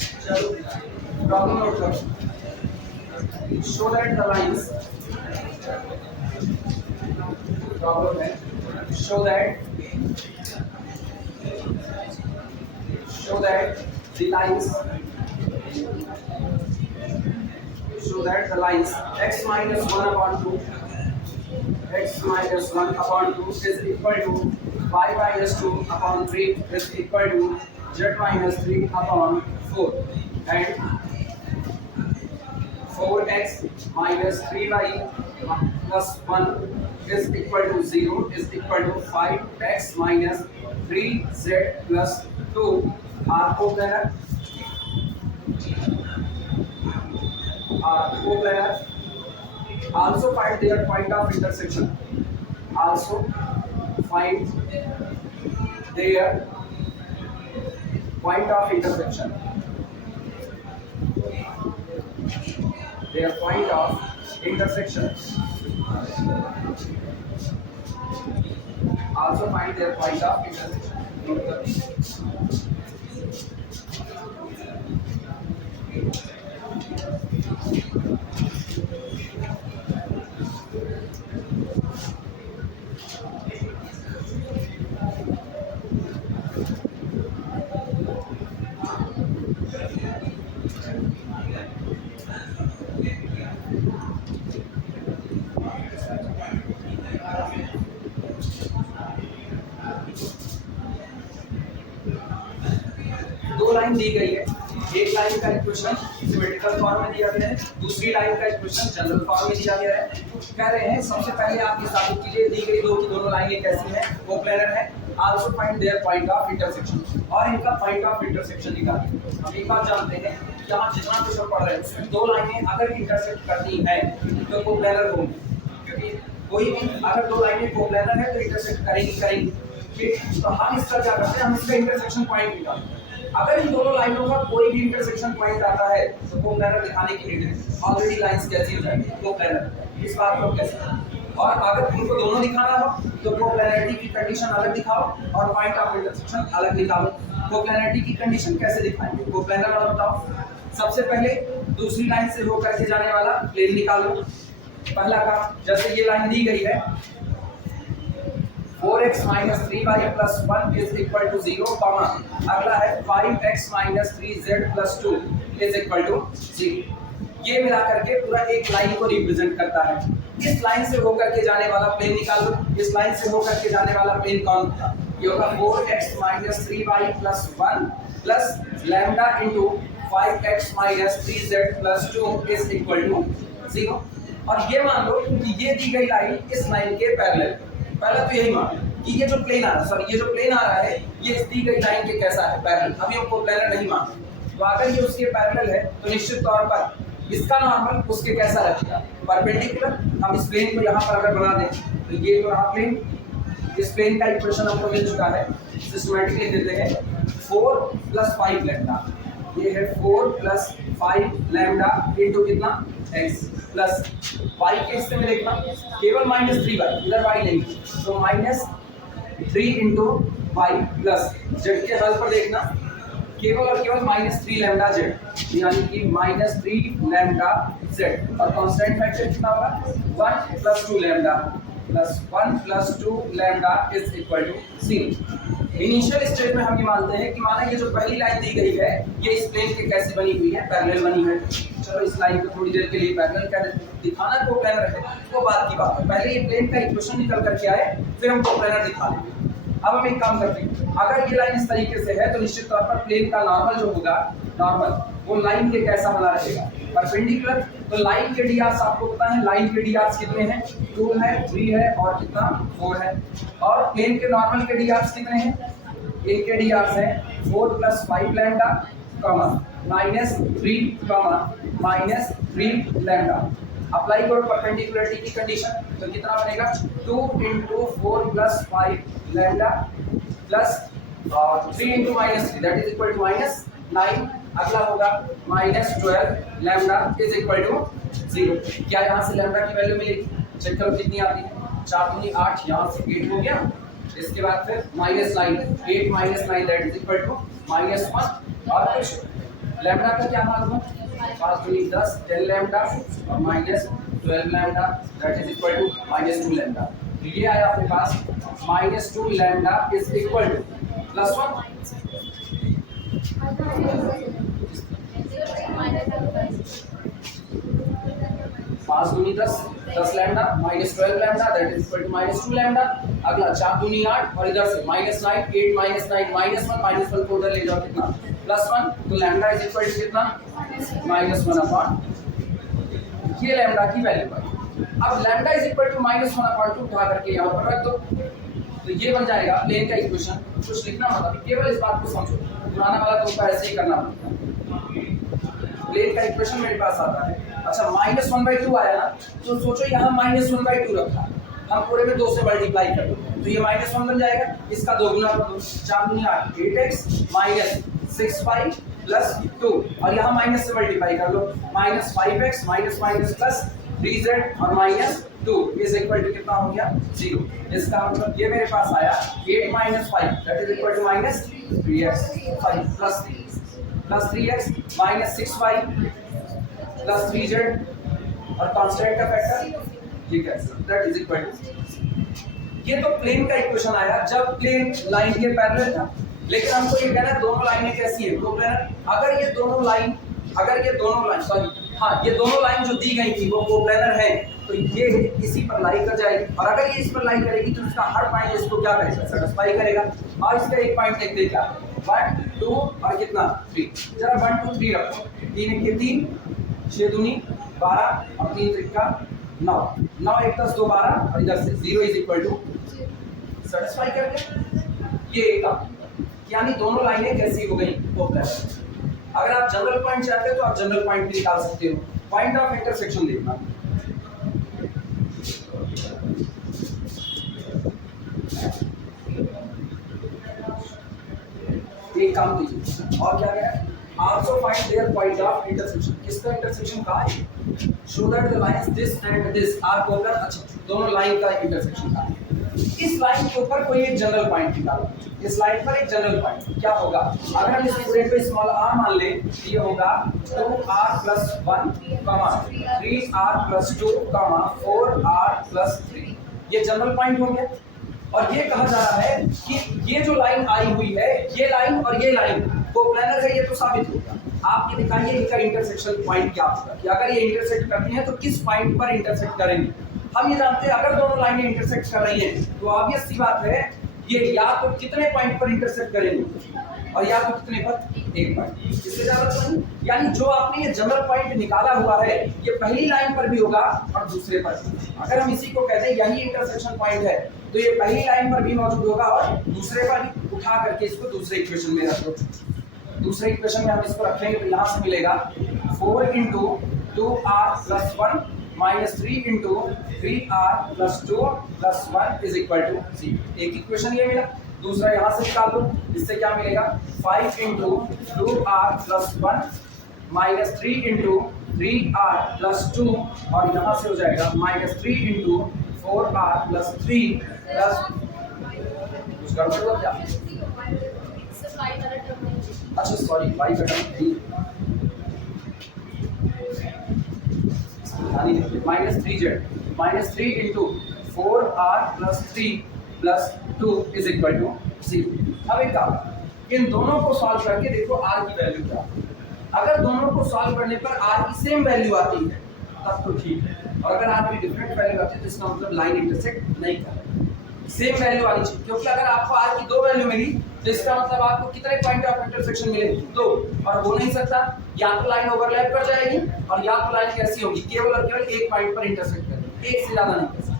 चलो problem note करो। Show that the lines, problem है show that the lines x minus 1 upon 2 is equal to y minus 2 upon 3 is equal to z minus 3 upon 4, and 4x minus 3y plus 1 is equal to 0 is equal to 5x minus 3z plus 2 are coplanar. Also find their point of intersection. Also find their point of intersection. Their point of intersection. Also find their point of intersection. दो line दी गई है, एक line का equation symmetrical form में दिया गया है, दूसरी लाइन का इक्वेशन जनरल फॉर्म में दिया गया है। कह रहे हैं सबसे पहले आप ये साबित कीजिए दी गई दो की दोनों लाइनें कैसी हैं, कोप्लेनर है। Also find their point of intersection, और इनका पॉइंट ऑफ इंटरसेक्शन निकालिए। हम एक बात जानते हैं कि यहाँ जितना क्वेश्चन पढ़ रहे हैं उसमें दो लाइनें अगर इंटरसेक्ट करती हैं तो कोप्लेनर होंगी, क्योंकि कोई भी अगर दो लाइनें कोप्लेनर है तो इंटरसेक्ट करेंगी। तो हम इसका क्या करते हैं, हम इसका इंटरसेक्शन पॉइंट निकालते हैं। अगर इन दोनों लाइनों का कोई भी इंटरसेक्शन पॉइंट आता है तो कोप्लेनर दिखाने की नीड है। ऑलरेडी लाइंस कैसी हो जाएगी, कोप्लेनर, इस बात को कैसे। और अगर उनको दोनों दिखाना हो तो कोप्लेनरिटी की कंडीशन अलग दिखाओ और पॉइंट ऑफ इंटरसेक्शन अलग निकालो। कोप्लेनरिटी की कंडीशन कैसे दिखाएंगे, कोप्लेनर वाला बताओ। सबसे पहले दूसरी लाइन से होकर के जाने वाला प्लेन निकालो। पहला काम, जैसे ये लाइन दी गई है 4x minus 3y plus 1 is equal to 0, अगला है 5x minus 3z plus 2 is equal to 0। ये मिला करके पूरा एक लाइन को रिप्रेजेंट करता है। इस लाइन से होकर के जाने वाला प्लेन निकाल लो। इस लाइन से होकर के जाने वाला प्लेन कौन था, ये होगा 4x minus 3y plus 1 plus lambda into 5x minus 3z plus 2 is equal to 0। और ये मान लो कि ये दी गई लाइन इस लाइन के पैरेलल। पहले तो यही मान कि ये जो प्लेन आ रहा है, सॉरी ये जो प्लेन आ रहा है ये इस दी गई लाइन के कैसा है, पैरेलल। अभी हम कोप्लेनर नहीं मानते, तो अगर ये उसके पैरेलल है तो निश्चित तौर पर इसका नॉर्मल उसके कैसा रहेगा, परपेंडिकुलर। हम इस प्लेन को यहाँ पर अगर बना दें तो ये जो रहा प्लेन, इस प्लेन का इक्वेशन हमको मिल चुका है, सिस्टमैटिकली देते हैं 4 + 5 लैम्डा। ये है 4 + 5 लैम्डा इनटू कितना x प्लस y के हिस्से में देखना केवल -3y, इधर y नहीं, तो -3 इंटू y प्लस z के हल पर देखना केवल और केवल -3 लैम्डा z, यानी कि -3 लैम्डा z। और कांस्टेंट फैक्टर कितना होगा 1 + 2 lambda plus 1 + 2 lambda is equal to 0। Initial stage में हम ये मानते हैं कि माना ये जो पहली लाइन दी गई है ये इस प्लेन के कैसे बनी हुई है, पैरेलल बनी है। चलो इस लाइन को थोड़ी देर के लिए पैरेलल कर देते हैं, दिखाना कोप्लेनर है वो बात की बात है। पहले ये प्लेन का इक्वेशन निकल करके आए फिर हम कोप्लेनर दिखा लेंगे। अब हम एक काम करते हैं, अगर ये लाइन इस तरीके से है तो निश्चित तौर पर प्लेन का नॉर्मल जो होगा, नॉर्मल वो लाइन के कैसा बना रहेगा, परपेंडिकुलर। तो लाइन के डीआर्स आपको पता है, लाइन के डीआर्स कितने हैं, 2 है, 3 है और कितना 4 है। और प्लेन के नॉर्मल के डीआर्स कितने हैं, इनके डीआर्स हैं 4 + 5 लैम्डा -3 लैम्डा। अप्लाई करो परपेंडिकुलरिटी की कंडीशन तो कितना बनेगा 2 × 4 + 5 lambda plus 3 × -3 that is equal to -9। अगला होगा -12 लैम्डा इज इक्वल टू 0। क्या यहाँ से लैम्डा की वैल्यू मिलेगी, चेक करो कितनी आती है, 4 दूनी 8, यहाँ से 8 हो गया। इसके बाद फिर -9, 8 - 9 दैट इज इक्वल टू -1 और कुछ लैम्डा का क्या मालूम है? 5 दूनी 10, 10 लैम्डा और minus 12 lambda that is equal to minus 2 lambda. तो ये आया आपके पास minus 2 lambda is equal to plus 1 5 दूनी 10, 10 lambda minus 12 lambda that is equal to minus 2 lambda. अगला 4 दूनी 8 और इधर से माइनस 9, 8 माइनस 9 माइनस 1 को उधर ले जाओ कितना प्लस 1, तो लैम्डा इज इक्वल टू कितना माइनस 1 अपॉन ये लैम्डा की वैल्यू है। अब lambda is equal to minus 1 upon 2 उठा करके यहाँ पर रख दो, तो ये बन जाएगा प्लेन का इक्वेशन। कुछ लिखना मतलब केवल इस बात को समझो, पुराना वाला तुमको ऐसे ही करना पड़ता है। प्लेन का इक्वेशन मेरे पास आता है। अच्छा माइनस 1/2 आया ना, तो सोचो यहाँ माइनस 1/2 रखा, हम पूरे में 2 से मल्टीप्लाई कर दो तो ये माइनस 1 बन जाएगा, इसका दोगुना कर दो 4 दूनी 8 8x माइनस 6y प्लस 2 और यहाँ माइनस से मल्टीप्लाई कर लो minus 5x minus minus plus 3z और माइनस 2 इज इक्वल टू कितना हो गया 0। इसका मतलब ये मेरे पास आया 8 minus 5 that is equal to minus 3x 5 plus 3x minus 6y plus 3z और कांस्टेंट का फैक्टर ठीक है दैट इज इक्वल टू। ये तो प्लेन का इक्वेशन आया जब प्लेन लाइन के पैरेलल था, लेकिन हमको ये कहना है दोनों लाइनें कैसी है कोप्लेनर। अगर ये दोनों लाइन सॉरी हाँ ये दोनों लाइन जो दी गई थी वो कोप्लेनर है तो ये इसी पर लाई कर जाएगी, और अगर ये इस पर लाई करेगी तो इसका हर पॉइंट इसको क्या करेगा सेटिस्फाई करेगा। और इसका एक पॉइंट देखते क्या 1 2 और कितना 3, जरा 1 2 3 रखो 3 1 3 6 दूनी 12 और 3 3 का 9 9 1 10 2 12 और इधर से 0 इज इक्वल टू सेटिस्फाई कर दिया। ये एक यानी दोनों लाइनें कैसी हो गई कोप्लेनर। अगर आप जनरल पॉइंट चाहते हो तो आप जनरल पॉइंट भी निकाल सकते हो। पॉइंट ऑफ इंटरसेक्शन देखना, एक काम कीजिए और क्या है also find their point of intersection. किसका इंटरसेक्शन का है? Show that the lines this and this are coplanar. अच्छा दोनों लाइन का इंटरसेक्शन का है। इस लाइन के ऊपर कोई एक जनरल पॉइंट निकालो, इस लाइन पर एक जनरल पॉइंट क्या होगा अगर हम इस पूरे को स्मॉल r मान ले ये होगा 2r plus 1 3r plus 2 4r plus 3 ये जनरल पॉइंट हो गया। और ये कहा जा रहा है कि ये जो लाइन आई हुई है ये लाइन और ये लाइन कोप्लेनर है, ये तो साबित होगा। आप ये दिखाइए इनका इंटरसेक्शन पॉइंट क्या होगा कि अगर ये इंटरसेक्ट करती हैं तो किस पॉइंट पर इंटरसेक्ट करेंगे। हम ये जानते हैं अगर दोनों लाइनें इंटरसेक्ट कर रही हैं तो ऑब्वियस सी बात है ये या तो कितने पॉइंट पर इंटरसेक्ट करेंगे और या तो कितने पर एक पॉइंट, इससे ज्यादा तो नहीं। यानी जो आपने ये जनरल पॉइंट निकाला हुआ है ये पहली लाइन पर भी होगा और दूसरे पर। अगर हम इसी को कहते हैं यही इंटरसेक्शन पॉइंट है तो ये पहली लाइन पर भी मौजूद होगा और दूसरे पर भी। उठा करके इसको दूसरे इक्वेशन में रख दो। दूसरे इक्वेशन में हम इसको रखेंगे तो यहाँ से मिलेगा 4 × 2r plus 1 minus 3 × 3r plus 2 plus 1 is equal to 0। एक इक्वेशन ये मिला। दूसरा यहाँ से निकाल दो, इससे क्या मिलेगा 5 × 2r plus 1 minus 3 × 3r plus 2 और यहाँ से हो जाएगा माइनस 3 × 4r प्लस 3 प्लस कुछ गड़बड़ हो क्या? अच्छा सॉरी y का टर्म नहीं minus 3z minus 3 × 4r plus 3 plus 2 is equal to 0। अब एक काम इन दोनों को सॉल्व करके देखो r की वैल्यू क्या है। अगर दोनों को सॉल्व करने पर r की सेम वैल्यू आती है तब तो ठीक है, और अगर r की डिफरेंट वैल्यू आती है तो इसका मतलब लाइन इंटरसेक्ट नहीं कर रही। सेम वैल्यू आनी चाहिए क्योंकि अगर आपको r की 2 वैल्यू मिली तो इसका मतलब आपको कितने पॉइंट ऑफ इंटरसेक्शन मिले 2, और हो नहीं सकता या तो लाइन ओवरलैप कर जाएगी और या तो लाइन कैसी होगी केवल और केवल एक पॉइंट पर इंटरसेक्ट करेगी, एक से ज्यादा नहीं कर सकती।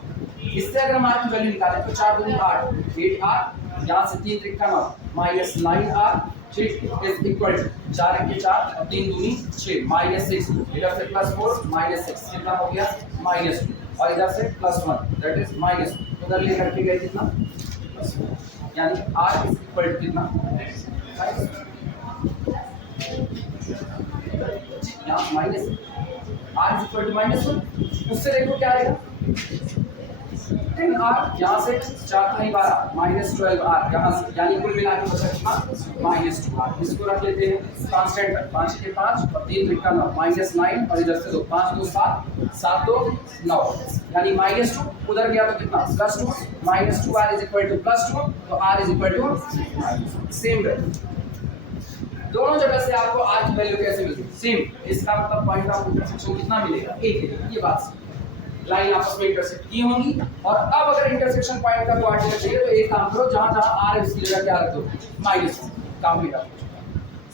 इससे अगर हम r की वैल्यू निकालें तो 4 × 8 8r यहाँ से 3 3 का 9 माइनस 9r ठीक इज इक्वल टू 4 × 4 और 3 दूनी 6 माइनस 6 इधर से प्लस 4 माइनस 6 कितना हो गया माइनस 2 और इधर से प्लस 1 दैट इज माइनस 2 उधर ले करके गए कितना प्लस 1 यानी r इज इक्वल टू कितना यहाँ minus r is equal to -1 उससे देखो क्या आएगा 10r यहाँ से 4 नहीं 12 -12r यहाँ से, यानी कुल मिला के बचा कितना -2r। इसको रख लेते हैं कांस्टेंट, 5 के 5 और 3 का 9 -9 और इधर से 2 5 2 7 7 2 9, यानी -2 उधर गया तो कितना +2 -2r इज इक्वल टू +2, तो r is equal to same value. दोनों जगह से आपको r की वैल्यू कैसे मिलती है सेम, इसका मतलब पॉइंट ऑफ इंटरसेक्शन कितना मिलेगा 1। ये बात लाइन आपस में इंटरसेक्ट की होंगी। और अब अगर इंटरसेक्शन पॉइंट का कोऑर्डिनेट चाहिए तो एक काम करो, जहां जहां r है उसकी जगह क्या रख दो -1, कंप्लीट हो।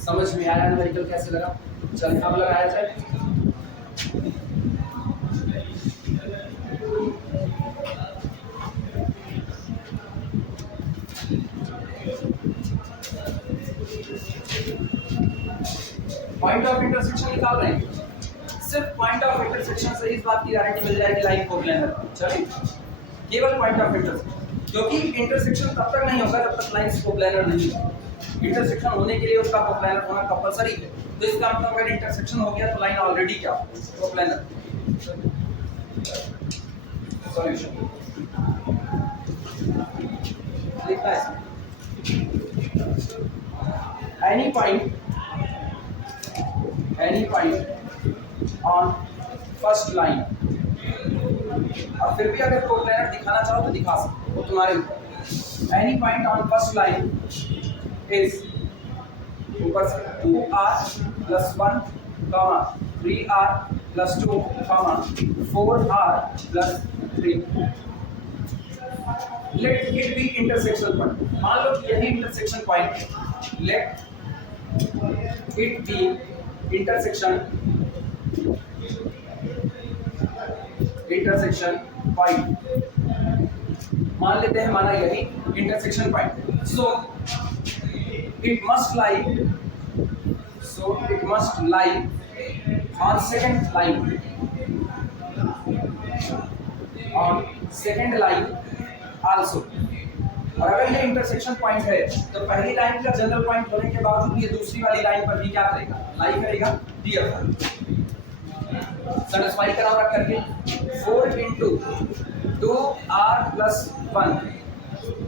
समझ में आया न्यूमेरिकल कैसे लगा? चल अब लगाया जाए। पॉइंट ऑफ इंटरसेक्शन निकाल रहे हैं, सिर्फ पॉइंट ऑफ इंटरसेक्शन से इस बात की गारंटी मिल जाएगी लाइन कोप्लेनर। चलिए केवल पॉइंट ऑफ इंटरसेक्शन, क्योंकि इंटरसेक्शन तब तक नहीं होगा जब तक लाइन कोप्लेनर नहीं है। इंटरसेक्शन होने के लिए उसका कोप्लेनर होना कंपलसरी है। तो इसका मतलब अगर इंटरसेक्शन हो गया तो लाइन ऑलरेडी क्या कोप्लेनर। सॉल्यूशन लिखता है any point on first line, और फिर भी अगर कोप्लेनर दिखाना चाहो तो दिखा सकते हो, तुम्हारे ऊपर। any point on first line is ऊपर से 2r plus 1 comma 3r plus 2 comma 4r plus 3। let it be intersection point, मान लो कि यही इंटरसेक्शन पॉइंट है। let it be intersection point, मान लेते हैं हमारा यही intersection point. so it must lie on second line also। और अगर ये इंटरसेक्शन पॉइंट है तो पहली लाइन का जनरल पॉइंट होने के बावजूद ये दूसरी वाली लाइन पर भी क्या करेगा लाई करेगा डियर सैटिस्फाई करा रख करके 4 into 2r plus 1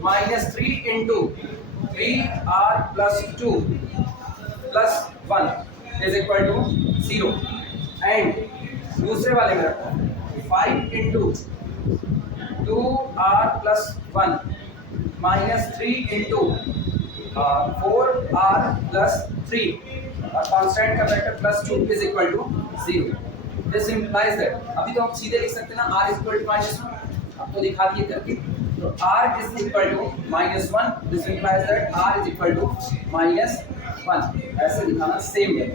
minus 3 into 3r plus 2 plus 1 is equal to 0। And दूसरे वाले में रखो 5 into 2r plus 1 minus 3 into 4r plus 3 और कांस्टेंट का factor plus 2 is equal to 0। This implies that, अभी तो हम सीधे लिख सकते हैं ना r is equal to -1, अब तो दिखा दिए करके, तो r is equal to -1, this implies that r is equal to -1, ऐसे दिखाना सेम है।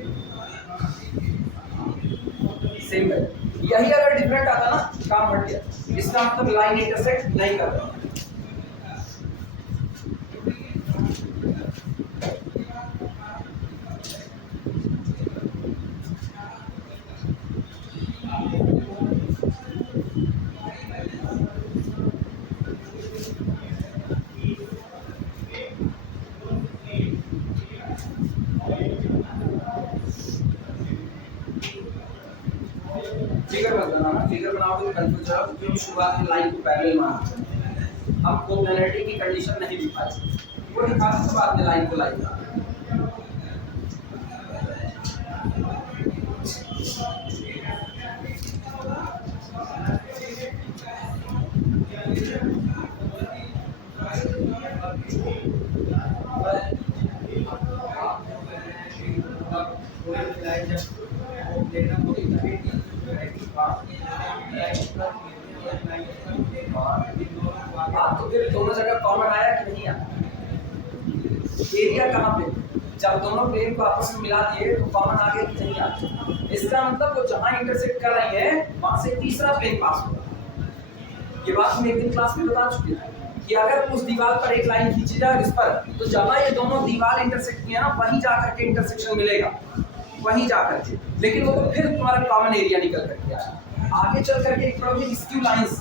यही अगर डिफरेंट आता ना काम हट गया, इसका मतलब लाइन इंटरसेक्ट नहीं कर रहा। फिगर बनाना, फिगर बनाओगे तो कंफ्यूज होगा क्योंकि शुरुआत में लाइन को पैरेलल माना, हम कोप्लेनरिटी की कंडीशन नहीं दिखाई, वो दिखाते तो बाद में लाइन को लाइन का। तो फिर दोनों जगह कॉमन आया कि नहीं आया? एरिया कहाँ पे? जब दोनों प्लेन को आपस में मिला दिए तो कॉमन आ गया कि नहीं आया? इसका मतलब वो जहाँ इंटरसेक्ट कर रही है वहां से तीसरा प्लेन पास होगा। ये बात हम एक दिन क्लास में बता चुके हैं कि अगर उस दीवार पर एक लाइन खींची जाए इस पर, तो जहाँ ये दोनों दीवार इंटरसेक्ट किया ना वहीं जाकर के इंटरसेक्शन मिलेगा, वहीं जाकर के। लेकिन वो तो फिर तुम्हारा कॉमन एरिया निकल करके आया। आगे चल करके एक पढ़ोगे स्क्यू लाइंस,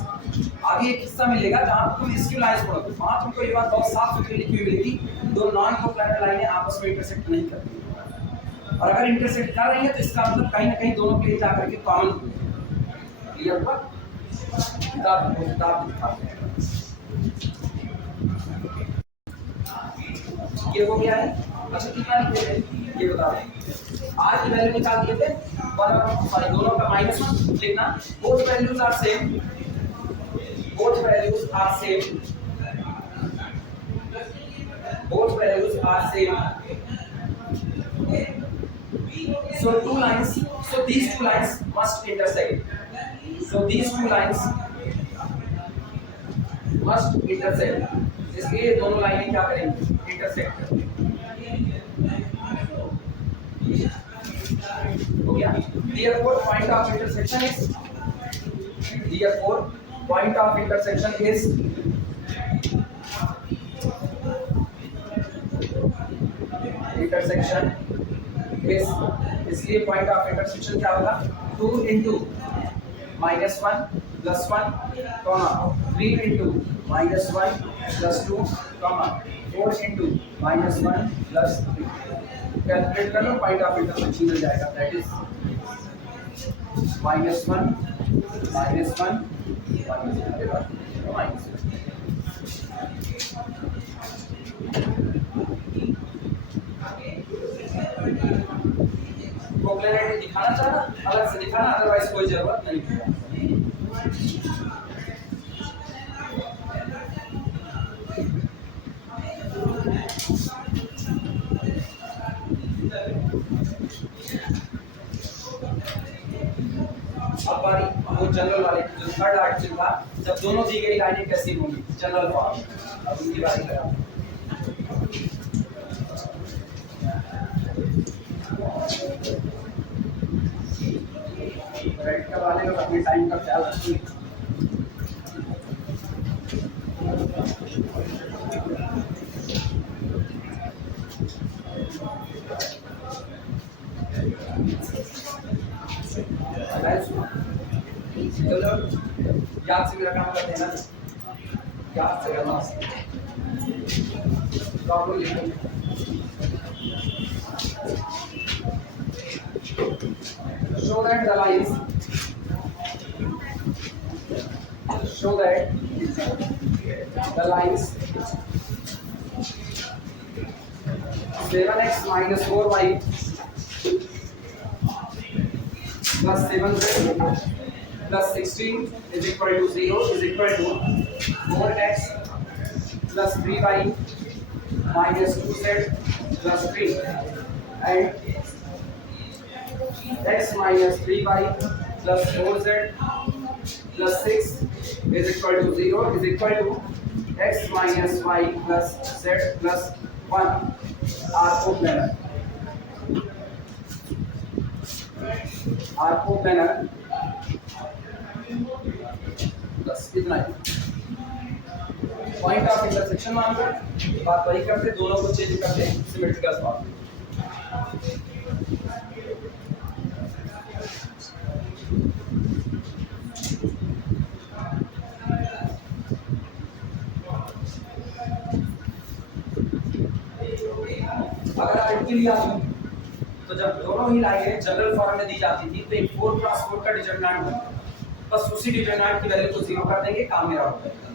आगे एक हिस्सा मिलेगा जहाँ तुम स्क्यू लाइंस पढ़ोगे, वहाँ तुमको ये बात बहुत साफ सुथरी लिखी हुई मिलेगी, दो नॉन कोप्लेनर लाइनें आपस में इंटरसेक्ट नहीं करती। और अगर इंटरसेक्ट कर रही है तो इसका मतलब कहीं ना कहीं दोनों प्लेन जाकर के कॉमन क्लियर हुआ। ये हो गया है। अच्छा कितना लिखे थे ये बता दें। आर की वैल्यू निकाल दिए थे सॉरी दोनों का -1 लिखना। Both values are same, both values are same, both values are same. So two lines, so these two lines must intersect, so these two lines must intersect. इसलिए दोनों लाइनें क्या करेंगे, intersect करेंगे। हो गया। Therefore point of intersection is, therefore point of intersection is इसलिए point of intersection क्या होगा, 2 into -1 plus 1 comma 3 into -1 plus 2 comma 4 into -1 plus 3। Calculate कर लो, point of intersection मिल जाएगा, that is -1 -1 -1। क्लैरिटी दिखाना चाहना, अलग से दिखाना, अदरवाइज कोई जरूरत नहीं है। अब बारी वो जनरल वाले जो थर्ड आर्टिकल था, जब दोनों दी गई लाइनें कैसी होंगी, जनरल फॉर्म। अब उनकी बारी करा राइट का वाले लोग अपने टाइम का ख्याल रखिए। याद से मेरा काम कर देना, याद से करना, प्रॉब्लम लिखो। Show that the lines, show that the lines 7x minus 4y plus 7z plus 16 is equal to 0 is equal to 4x plus 3y minus 2z plus 3 and x minus 3y plus 4z plus 6 is equal to 0 is equal to x minus y plus z plus 1 are coplanar। are coplanar बस इतना ही। Point of intersection मानकर बात वही करते, दोनों को change करते symmetrical form. अगर आपके लिए तो जब दोनों ही लाइनें जनरल फॉर्म में दी जाती थी तो एक 4x4 का डिटरमिनेंट बनता, बस उसी डिटरमिनेंट की वैल्यू को 0 कर देंगे, काम मेरा हो जाएगा।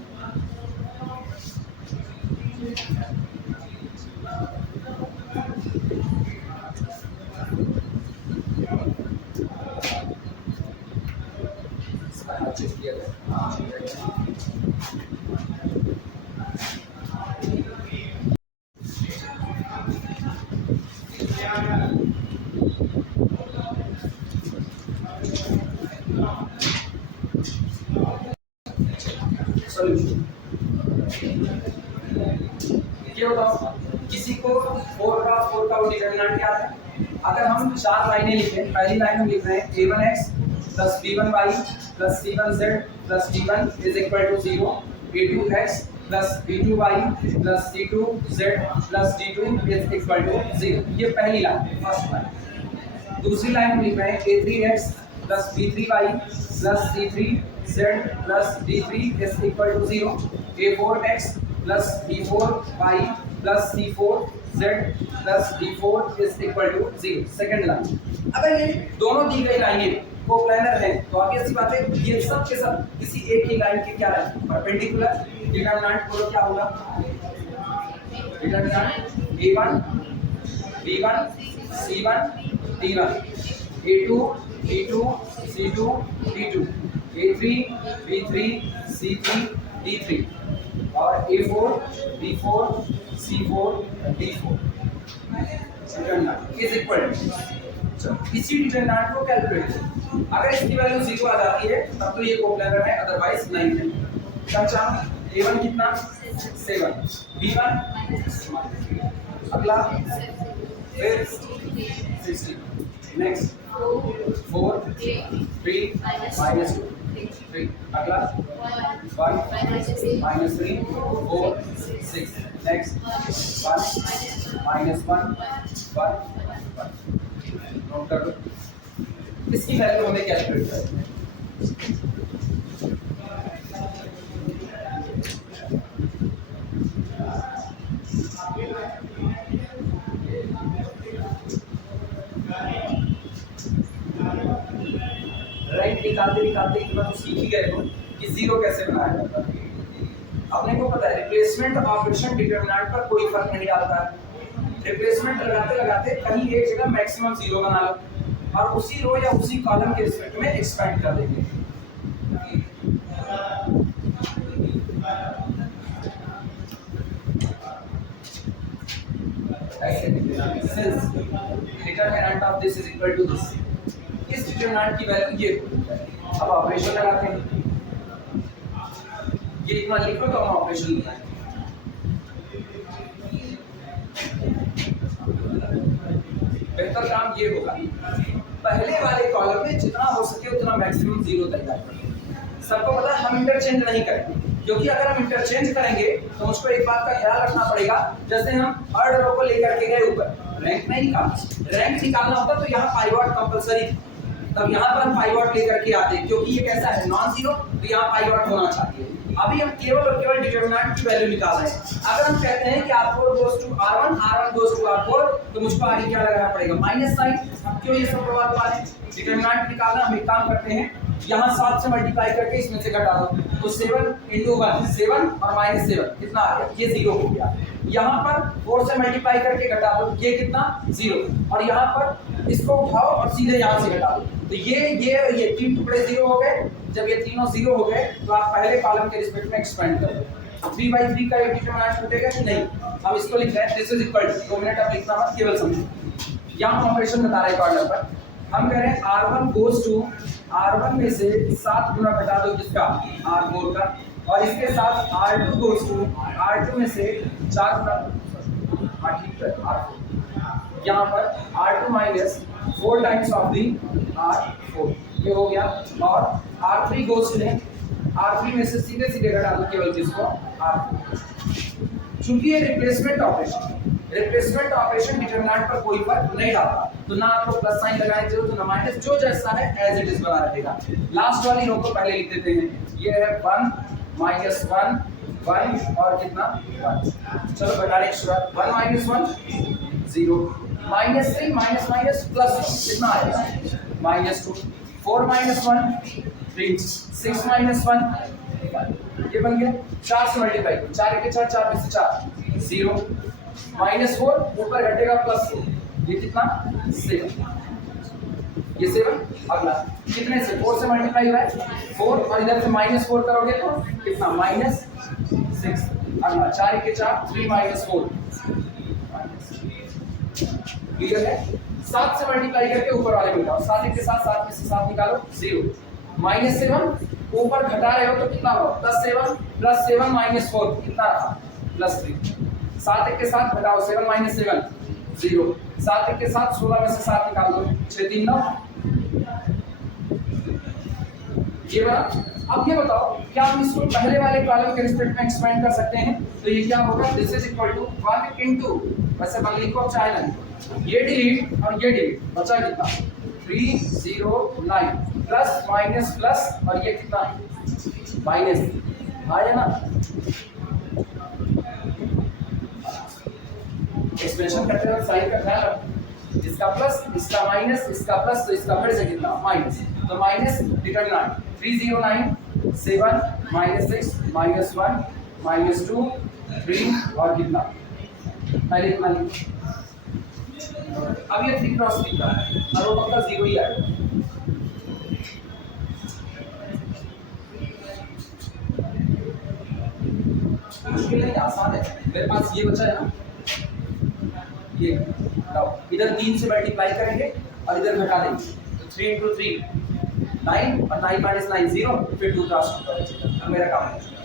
ये बताओ किसी को 4x4 का वो डिटरमिनेंट याद है? अगर हम चार लाइनें लिखें, पहली लाइन हम लिख रहे हैं a1x plus b1y plus c1z plus d1 is equal to 0, a2x plus b2y plus c2z plus d2 is equal to 0। ये पहली लाइन, फर्स्ट लाइन। दूसरी लाइन हम लिख रहे हैं a3x plus b3y plus c3z plus d3 is equal to 0, a4x plus b4y plus C4Z plus D4 is equal to 0। Second line, अगर ये दोनों दी गई लाइनें कोप्लानर है तो आगे ऐसी बात है ये सब के सब किसी एक ही लाइन के क्या है परपेंडिकुलर। डिटरमिनेंट बोलो क्या होगा, determinant A1 B1 C1 D1 A2 B2 C2 D2 A3 B3 C3 D3 और A4 B4 C4 D4 determinant is equal to इसी डिटरमिनेंट को कैलकुलेट करें। अगर इसकी वैल्यू 0 आ जाती है तब तो ये कोप्लानर है, अदरवाइज नहीं है। पहचान A1 कितना 7 B1 अगला फिर 60 नेक्स्ट 4 3 -2 3 अगला 1 -3 4 6 नेक्स्ट 1 -1 1 नोट कर लो। इसकी वैल्यू हमें कैलकुलेट करनी है। राइट निकालते निकालते इतना तो सीख ही गए हो कि जीरो कैसे बनाया जाता है। अपने को पता है रिप्लेसमेंट ऑपरेशन डिटरमिनेंट पर कोई फर्क नहीं डालता है। रिप्लेसमेंट लगाते लगाते कहीं एक जगह मैक्सिमम जीरो बना लो और उसी रो या उसी कॉलम के रिस्पेक्ट में एक्सपेंड कर देंगे। Since determinant of this is equal to this, इस डिटरमिनेंट की वैल्यू ये है। अब ऑपरेशन लगाते हैं, ये इतना लिखो तो हम ऑपरेशन लगाएंगे। बेहतर काम ये होगा पहले वाले कॉलम में जितना हो सके उतना मैक्सिमम जीरो तक जाए। सबको पता है हम इंटरचेंज नहीं करेंगे, क्योंकि अगर हम इंटरचेंज करेंगे तो मुझको एक बात का ख्याल रखना पड़ेगा। जैसे हम थर्ड रो को लेकर के गए ऊपर, रैंक नहीं निकालना, रैंक निकालना होता तो यहाँ पाइवट कंपलसरी, तब यहाँ पर हम पाइवट लेकर के आते, क्योंकि ये कैसा है नॉन जीरो, तो यहाँ पाइवट होना चाहिए। अभी हम केवल और केवल डिटरमिनेंट की वैल्यू निकाल रहे हैं। अगर हम कहते हैं कि R4 goes to R1 R1 goes to R4, तो मुझको आगे क्या लगाना पड़ेगा माइनस साइन। अब क्यों ये सब प्रभाव पा रहे हैं, डिटरमिनेंट निकालना, हम एक काम करते हैं यहाँ 7 से मल्टीप्लाई करके इसमें से घटा दो, तो 7 × 1 7 और -7 कितना आ गया, ये 0 हो गया। यहाँ पर 4 से मल्टीप्लाई करके घटा दो, ये कितना 0, और यहाँ पर इसको उठाओ और सीधे यहाँ से घटा दो, तो ये 3 टुकड़े 0 हो गए। जब ये तीनों 0 हो गए तो आप पहले कॉलम के रिस्पेक्ट में एक्सपेंड कर दो। 3/3 का एक डिटरमिनेंट छूटेगा कि नहीं, हम इसको लिख रहे हैं this is equal to, 2 minute अब लिखना मत, केवल समझो। यहाँ हम ऑपरेशन बता रहे हैं कॉर्नर पर, हम कह रहे हैं R1 goes to R1 में से 7 गुना घटा दो किसका R4 का, और इसके साथ R2 goes to R2 में से 4 गुना, हाँ ठीक है R4, यहाँ पर R2 minus 4 times of the R4, ये हो गया। और R3 goes to R3 में से सीधे सीधे घटा दो केवल किसको R4। चूंकि ये रिप्लेसमेंट ऑपरेशन डिटरमिनेंट पर कोई फर्क नहीं डालता, तो ना आपको प्लस साइन लगाने जरूरत, तो ना माइनस, जो जैसा है एज इट इज बना रहेगा। लास्ट वाली रो को पहले लिख देते हैं, ये है 1 -1 1 और कितना 1। चलो घटाने की शुरुआत, 1 - 1 0, -3 माइनस प्लस कितना आएगा -2, 4 - 1 3, 6 - 1 ये बन गया। 4 से मल्टीप्लाई, 4 के 4 4 में से 4 0, -4 ऊपर घटेगा +4, ये कितना 7, ये 7। अगला कितने से 4 से मल्टीप्लाई हुआ है 4, और इधर से -4 करोगे तो कितना -6। अगला 4 के 4 3 -4 क्लियर है। 7 से मल्टीप्लाई करके ऊपर वाले में जाओ, 7 के साथ 7 में से 7 निकालो 0, -7 ऊपर घटा रहे हो तो कितना होगा +7 -4 कितना रहा +3। 7 के साथ घटाओ 7 - 7 0, 7 के साथ 16 में से 7 निकाल दो 6 3 9, ये बना। अब ये बताओ क्या हम इसको पहले वाले कॉलम के रिस्पेक्ट में एक्सपेंड कर सकते हैं, तो ये क्या होगा दिस इज इक्वल टू 1 * वैसे बन लिखो चाहे ना, ये डिलीट और ये डिलीट, बचा कितना 309 प्लस माइनस प्लस, और ये कितना माइनस आया ना, एक्सप्रेशन करते वक्त साइन का ख्याल रखो, इसका प्लस इसका माइनस इसका प्लस तो इसका फिर से कितना माइनस, तो माइनस डिटरमिनेंट 309 7 -6 -1 -2 3 और कितना पहले इतना लिख, अब ये 3 क्रॉस लिख रहा है और वो पक्का 0 ही आएगा। मुश्किल नहीं, आसान है। मेरे पास ये बचा है ना, ये इधर 3 से मल्टीप्लाई करेंगे और इधर घटा देंगे, तो 3 × 3 9 और 9 - 9 0, फिर 2 क्रॉस 2 अब मेरा काम है।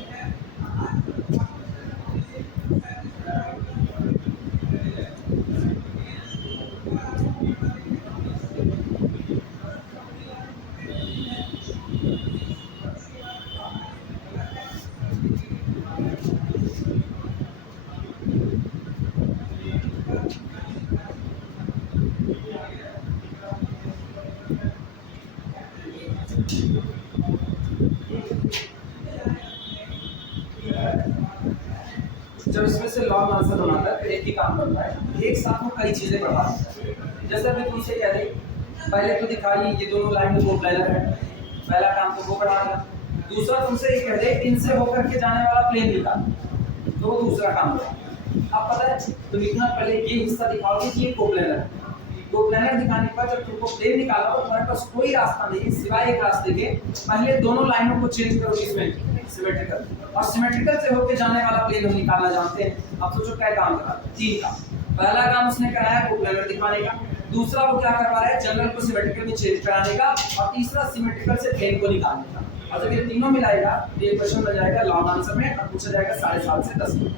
जब इसमें से लॉग आंसर बनाता है फिर एक ही काम करता है, एक साथ में कई चीजें बढ़ा देता है। जैसे अभी तुमसे कह रही पहले तो दिखाई ये दोनों लाइन में प्लेनर है, पहला काम तो वो बढ़ा दिया। दूसरा तुमसे ये कह दे इनसे होकर के जाने वाला प्लेन निकाल, तो वो दूसरा काम है। अब पता है तुम इतना पहले ये हिस्सा दिखाओगे कि ये कोप्लेनर है, कोप्लेनर दिखाने के बाद जब तुमको प्लेन निकाला हो तुम्हारे पास कोई रास्ता नहीं सिवाय एक रास्ते के, पहले दोनों लाइनों को चेंज करो इसमें सिमेट्रिकल, और सिमेट्रिकल से होकर जाने वाला प्लेन हम निकालना जानते हैं। अब सोचो क्या काम करा, 3 काम। पहला काम उसने कराया कोप्लेनर दिखाने का, दूसरा वो क्या करवा रहा है जनरल को सिमेट्रिकल में चेंज कराने का, और तीसरा सिमेट्रिकल से प्लेन को निकालने का। और जब ये तीनों मिलाएगा तो ये क्वेश्चन बन जाएगा लॉन्ग आंसर में और पूछा जाएगा 7.5 से 10 में।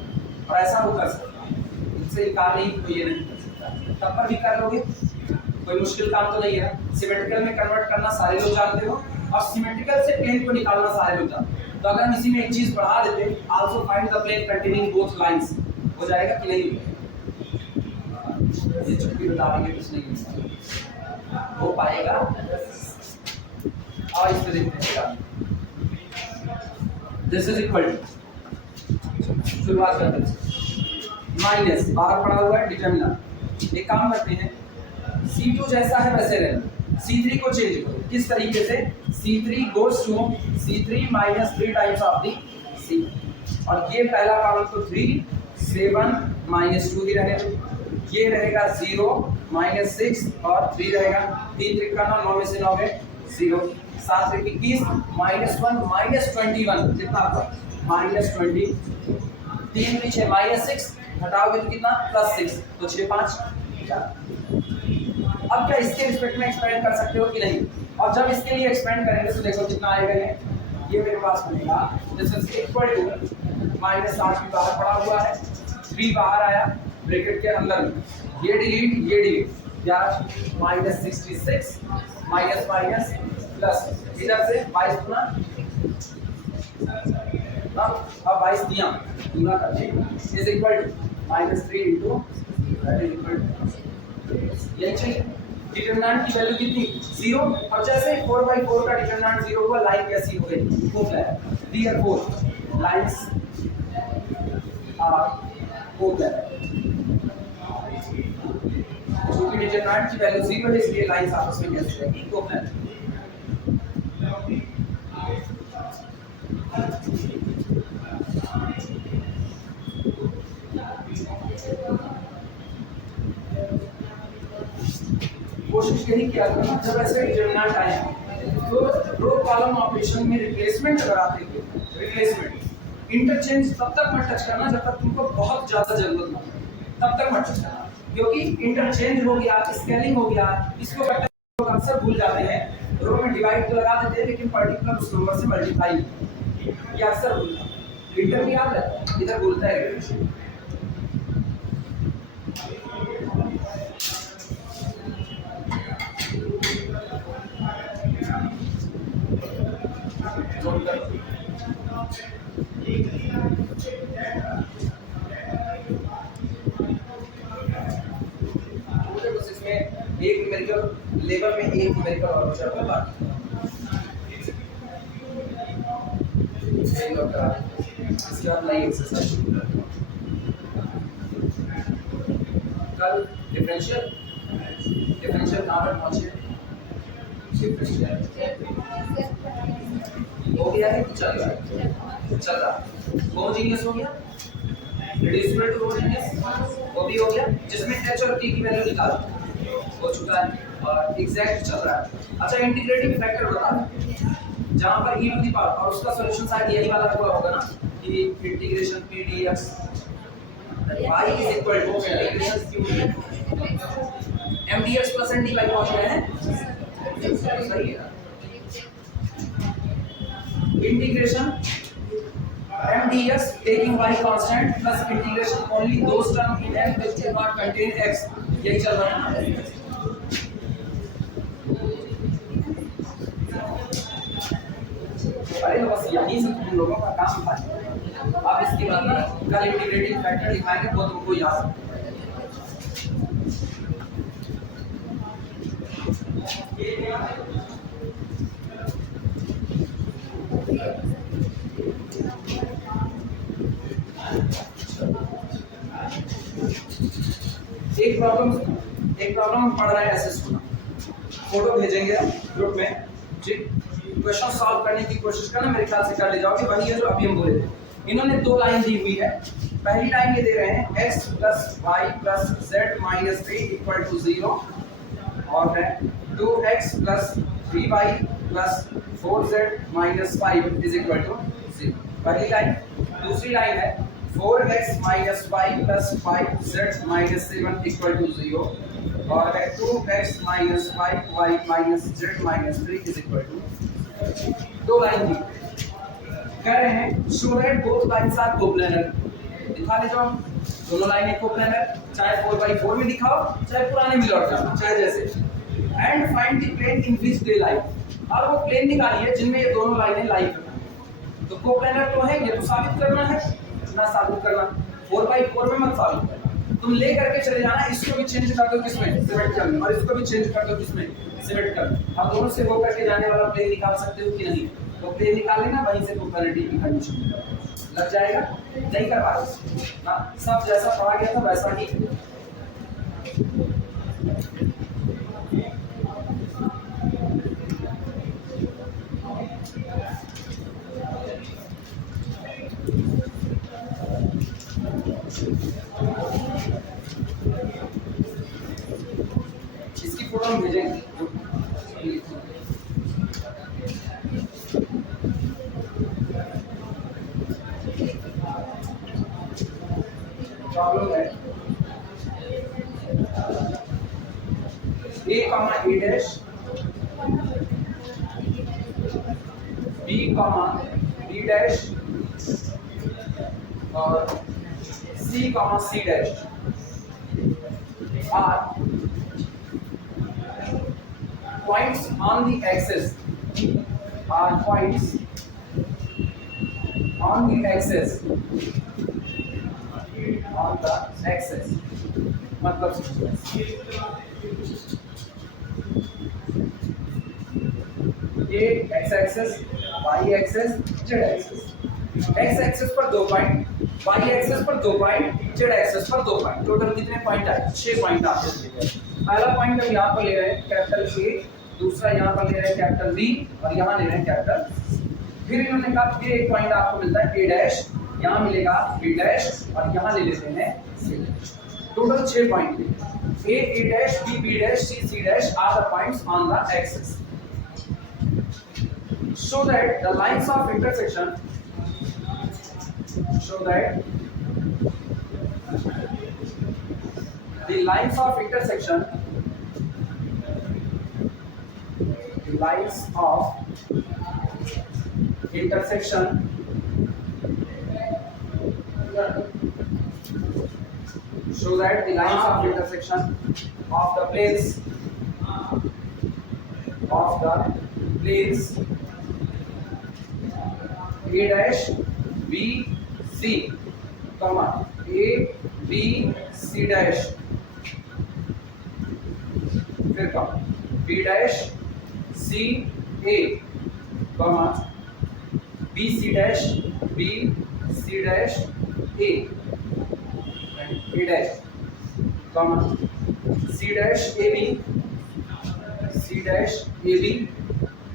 और ऐसा वो कर सकता है, इससे इनकार नहीं, कोई ये नहीं कर सकता। तब पर भी कर लोगे, कोई मुश्किल काम तो नहीं है। सिमेट्रिकल में कन्वर्ट करना सारे लोग जानते हो और सिमेट्रिकल से प्लेन को निकालना सारे लोग जानते हो। तो अगर हम इसी में एक चीज बढ़ा देते also find the plane containing both lines, हो जाएगा कि नहीं? ये चुटकी बता देंगे कुछ नहीं हो पाएगा। और इस पे देखते हैं दिस इज इक्वल टू, शुरुआत करते हैं माइनस, बाहर पड़ा हुआ है डिटरमिनेंट। एक काम करते हैं C2 जैसा है वैसे रहना, C3 को चेंज करो। किस तरीके से? C3 goes to C3 - 3 times of the C, और ये पहला काम तो 3 7 -2 ही रहेगा, ये रहेगा 0 -6 और 3 रहेगा, 3 3 का 9 में से 9 है 0, 7 3 21 -1 -21 कितना आपका -20, 3 3 6 -6 घटाओगे तो कितना +6, तो 6 5। अब क्या इसके रिस्पेक्ट में एक्सपेंड कर सकते हो कि नहीं? और जब इसके लिए एक्सपेंड करेंगे तो देखो कितना आएगा, ये मेरे पास बनेगा दिस इज इक्वल टू -8 भी बाहर पड़ा हुआ है, 3 बाहर आया ब्रैकेट के अंदर में, ये डिलीट या -66 माइनस माइनस प्लस इधर से 22 गुना, अब 22 दिया गुना करते is equal to -3 into that is equal to, यही चाहिए। डिटरमिनेंट की वैल्यू कितनी 0, और जैसे 4/4 का डिटरमिनेंट 0 हुआ लाइन कैसी हो गई coplanar, therefore lines are coplanar. क्योंकि डिटरमिनेंट की वैल्यू 0 है इसलिए लाइंस आपस में कैसे रहेगी कोप्लेनर। कोशिश यही किया करो जब ऐसे डिटरमिनेंट आए तो रो कॉलम ऑपरेशन में रिप्लेसमेंट अगर आप देखें, रिप्लेसमेंट इंटरचेंज तब तक मत टच करना जब तक तुमको बहुत ज्यादा जरूरत ना हो, तब तक मत टच करना, क्योंकि इंटरचेंज हो गया, स्केलिंग हो गया, इसको करते लोग अक्सर भूल जाते हैं। रो में डिवाइड तो लगा देते हैं लेकिन पर्टिकुलर उस नंबर से मल्टीप्लाई नहीं, ये अक्सर भूल जाते हैं। इंटर भी याद रहता है, इधर भूलता है। एक न्यूमेरिकल लेवल में एक न्यूमेरिकल और बचा हुआ बाकी इसके बाद नई एक्सरसाइज। न्यूमेरिकल डिफरेंशियल, डिफरेंशियल कहाँ पर पहुंचे, डिफरेंशियल हो गया है, चल रहा है, चल रहा है, होमोजेनियस हो गया, रिड्यूसिबल टू होमोजेनियस वो भी हो गया, जिसमें h और t की वैल्यू निकाल हो चुका है और एग्जैक्ट चल रहा है। अच्छा इंटीग्रेटिंग फैक्टर बता दें जहां पर e टू द पावर और उसका सॉल्यूशन शायद यही वाला हुआ होगा ना कि integration p dx y is equal to integration q mdx plus dy पहुंच गए हैं, सही है। Integration mdx taking y constant plus integration only those term in m which do not contain x, यही चल रहा है ना। अरे बस यही से तुम लोगों का काम था। अब इसके बाद ना कल इंटीग्रेटिंग फैक्टर दिखाएंगे वो तुमको याद एक प्रॉब्लम हम पढ़ रहे हैं ऐसे सुना, फोटो भेजेंगे ग्रुप में जी, क्वेश्चन सॉल्व करने की कोशिश करना, मेरे ख्याल से कर ले जाओगे, वही है जो अभी हम बोले थे। इन्होंने दो लाइन दी हुई है, पहली लाइन ये दे रहे हैं x + y + z - 3 = 0 और है 2x + 3y + 4z - 5 = 0, पहली लाइन। दूसरी लाइन है 4x - y + 5z - 7 = 0 और है 2x - 5y - z - 3 = 0। दो लाइन दी कह रहे हैं show that both lines are coplanar, दिखा ले जाओ दोनों लाइनें कोप्लेनर, चाहे 4x4 में दिखाओ चाहे पुराने में लौट जाओ, चाहे जैसे, एंड फाइंड द प्लेन इन विच दे लाई, और वो प्लेन निकालिए जिनमें ये दोनों लाइनें लाई करना। तो कोप्लेनर तो है, ये तो साबित करना है ना, साबित करना 4x4 में मत साबित करना, तुम ले करके चले जाना, इसको भी चेंज कर दो किसमें, सिमेट कर दो, और इसको भी चेंज कर दो किसमें, सिमेट कर दो। अब दोनों से हो करके जाने वाला प्लेन निकाल सकते हो कि नहीं, तो प्लेन निकाल लेना, वहीं से कोप्लेनिटी की कंडीशन लग जाएगा, नहीं कर पा हाँ, सब जैसा पढ़ा गया था वैसा ही। इसकी फोटो हम भेजेंगे। प्रॉब्लम है a, a dash b, b dash और c, c dash are points on the axis, are points on the axis, on the axis मतलब ये x axis, y axis, z axis, x axis पर 2 point, y axis पर 2 point, z axis पर 2 point, total कितने point आए, 6 point आपको दिए। पहला पॉइंट हम यहाँ पर ले रहे हैं कैपिटल A, दूसरा यहाँ पर ले रहे हैं कैपिटल B और यहाँ ले रहे हैं कैपिटल। फिर इन्होंने कहा फिर एक पॉइंट आपको मिलता है A डैश, यहाँ मिलेगा B डैश और यहाँ ले लेते हैं C। Total 6 point A, A dash, B, B dash, C, C dash are the points on the axis. So that the lines of intersection, so that the lines of intersection, the lines of intersection so that the lines of intersection of the planes A dash B C, comma A B C dash, फिर comma B dash C A, comma B C dash B C dash A, A dash comma C dash A B, C dash A B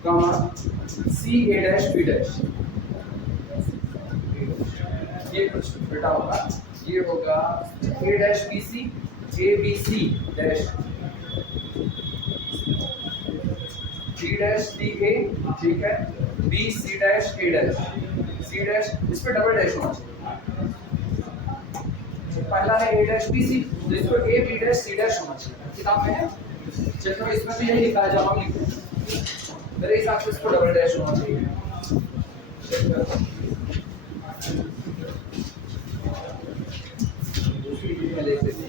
comma C A dash B dash. ये कुछ बेटा होगा, ये होगा A dash B C, A B C dash, B dash C A, ठीक है, B C dash A dash, C dash, इस पे डबल डैश होना चाहिए। पहला है ए डैश बी सी, तो इसको A B dash C dash होना चाहिए, किताब में है। चलो इसमें तो यही लिखा है जब हम लिखते हैं, मेरे हिसाब से इसको डबल डैश होना चाहिए। दूसरी में देख लेते हैं।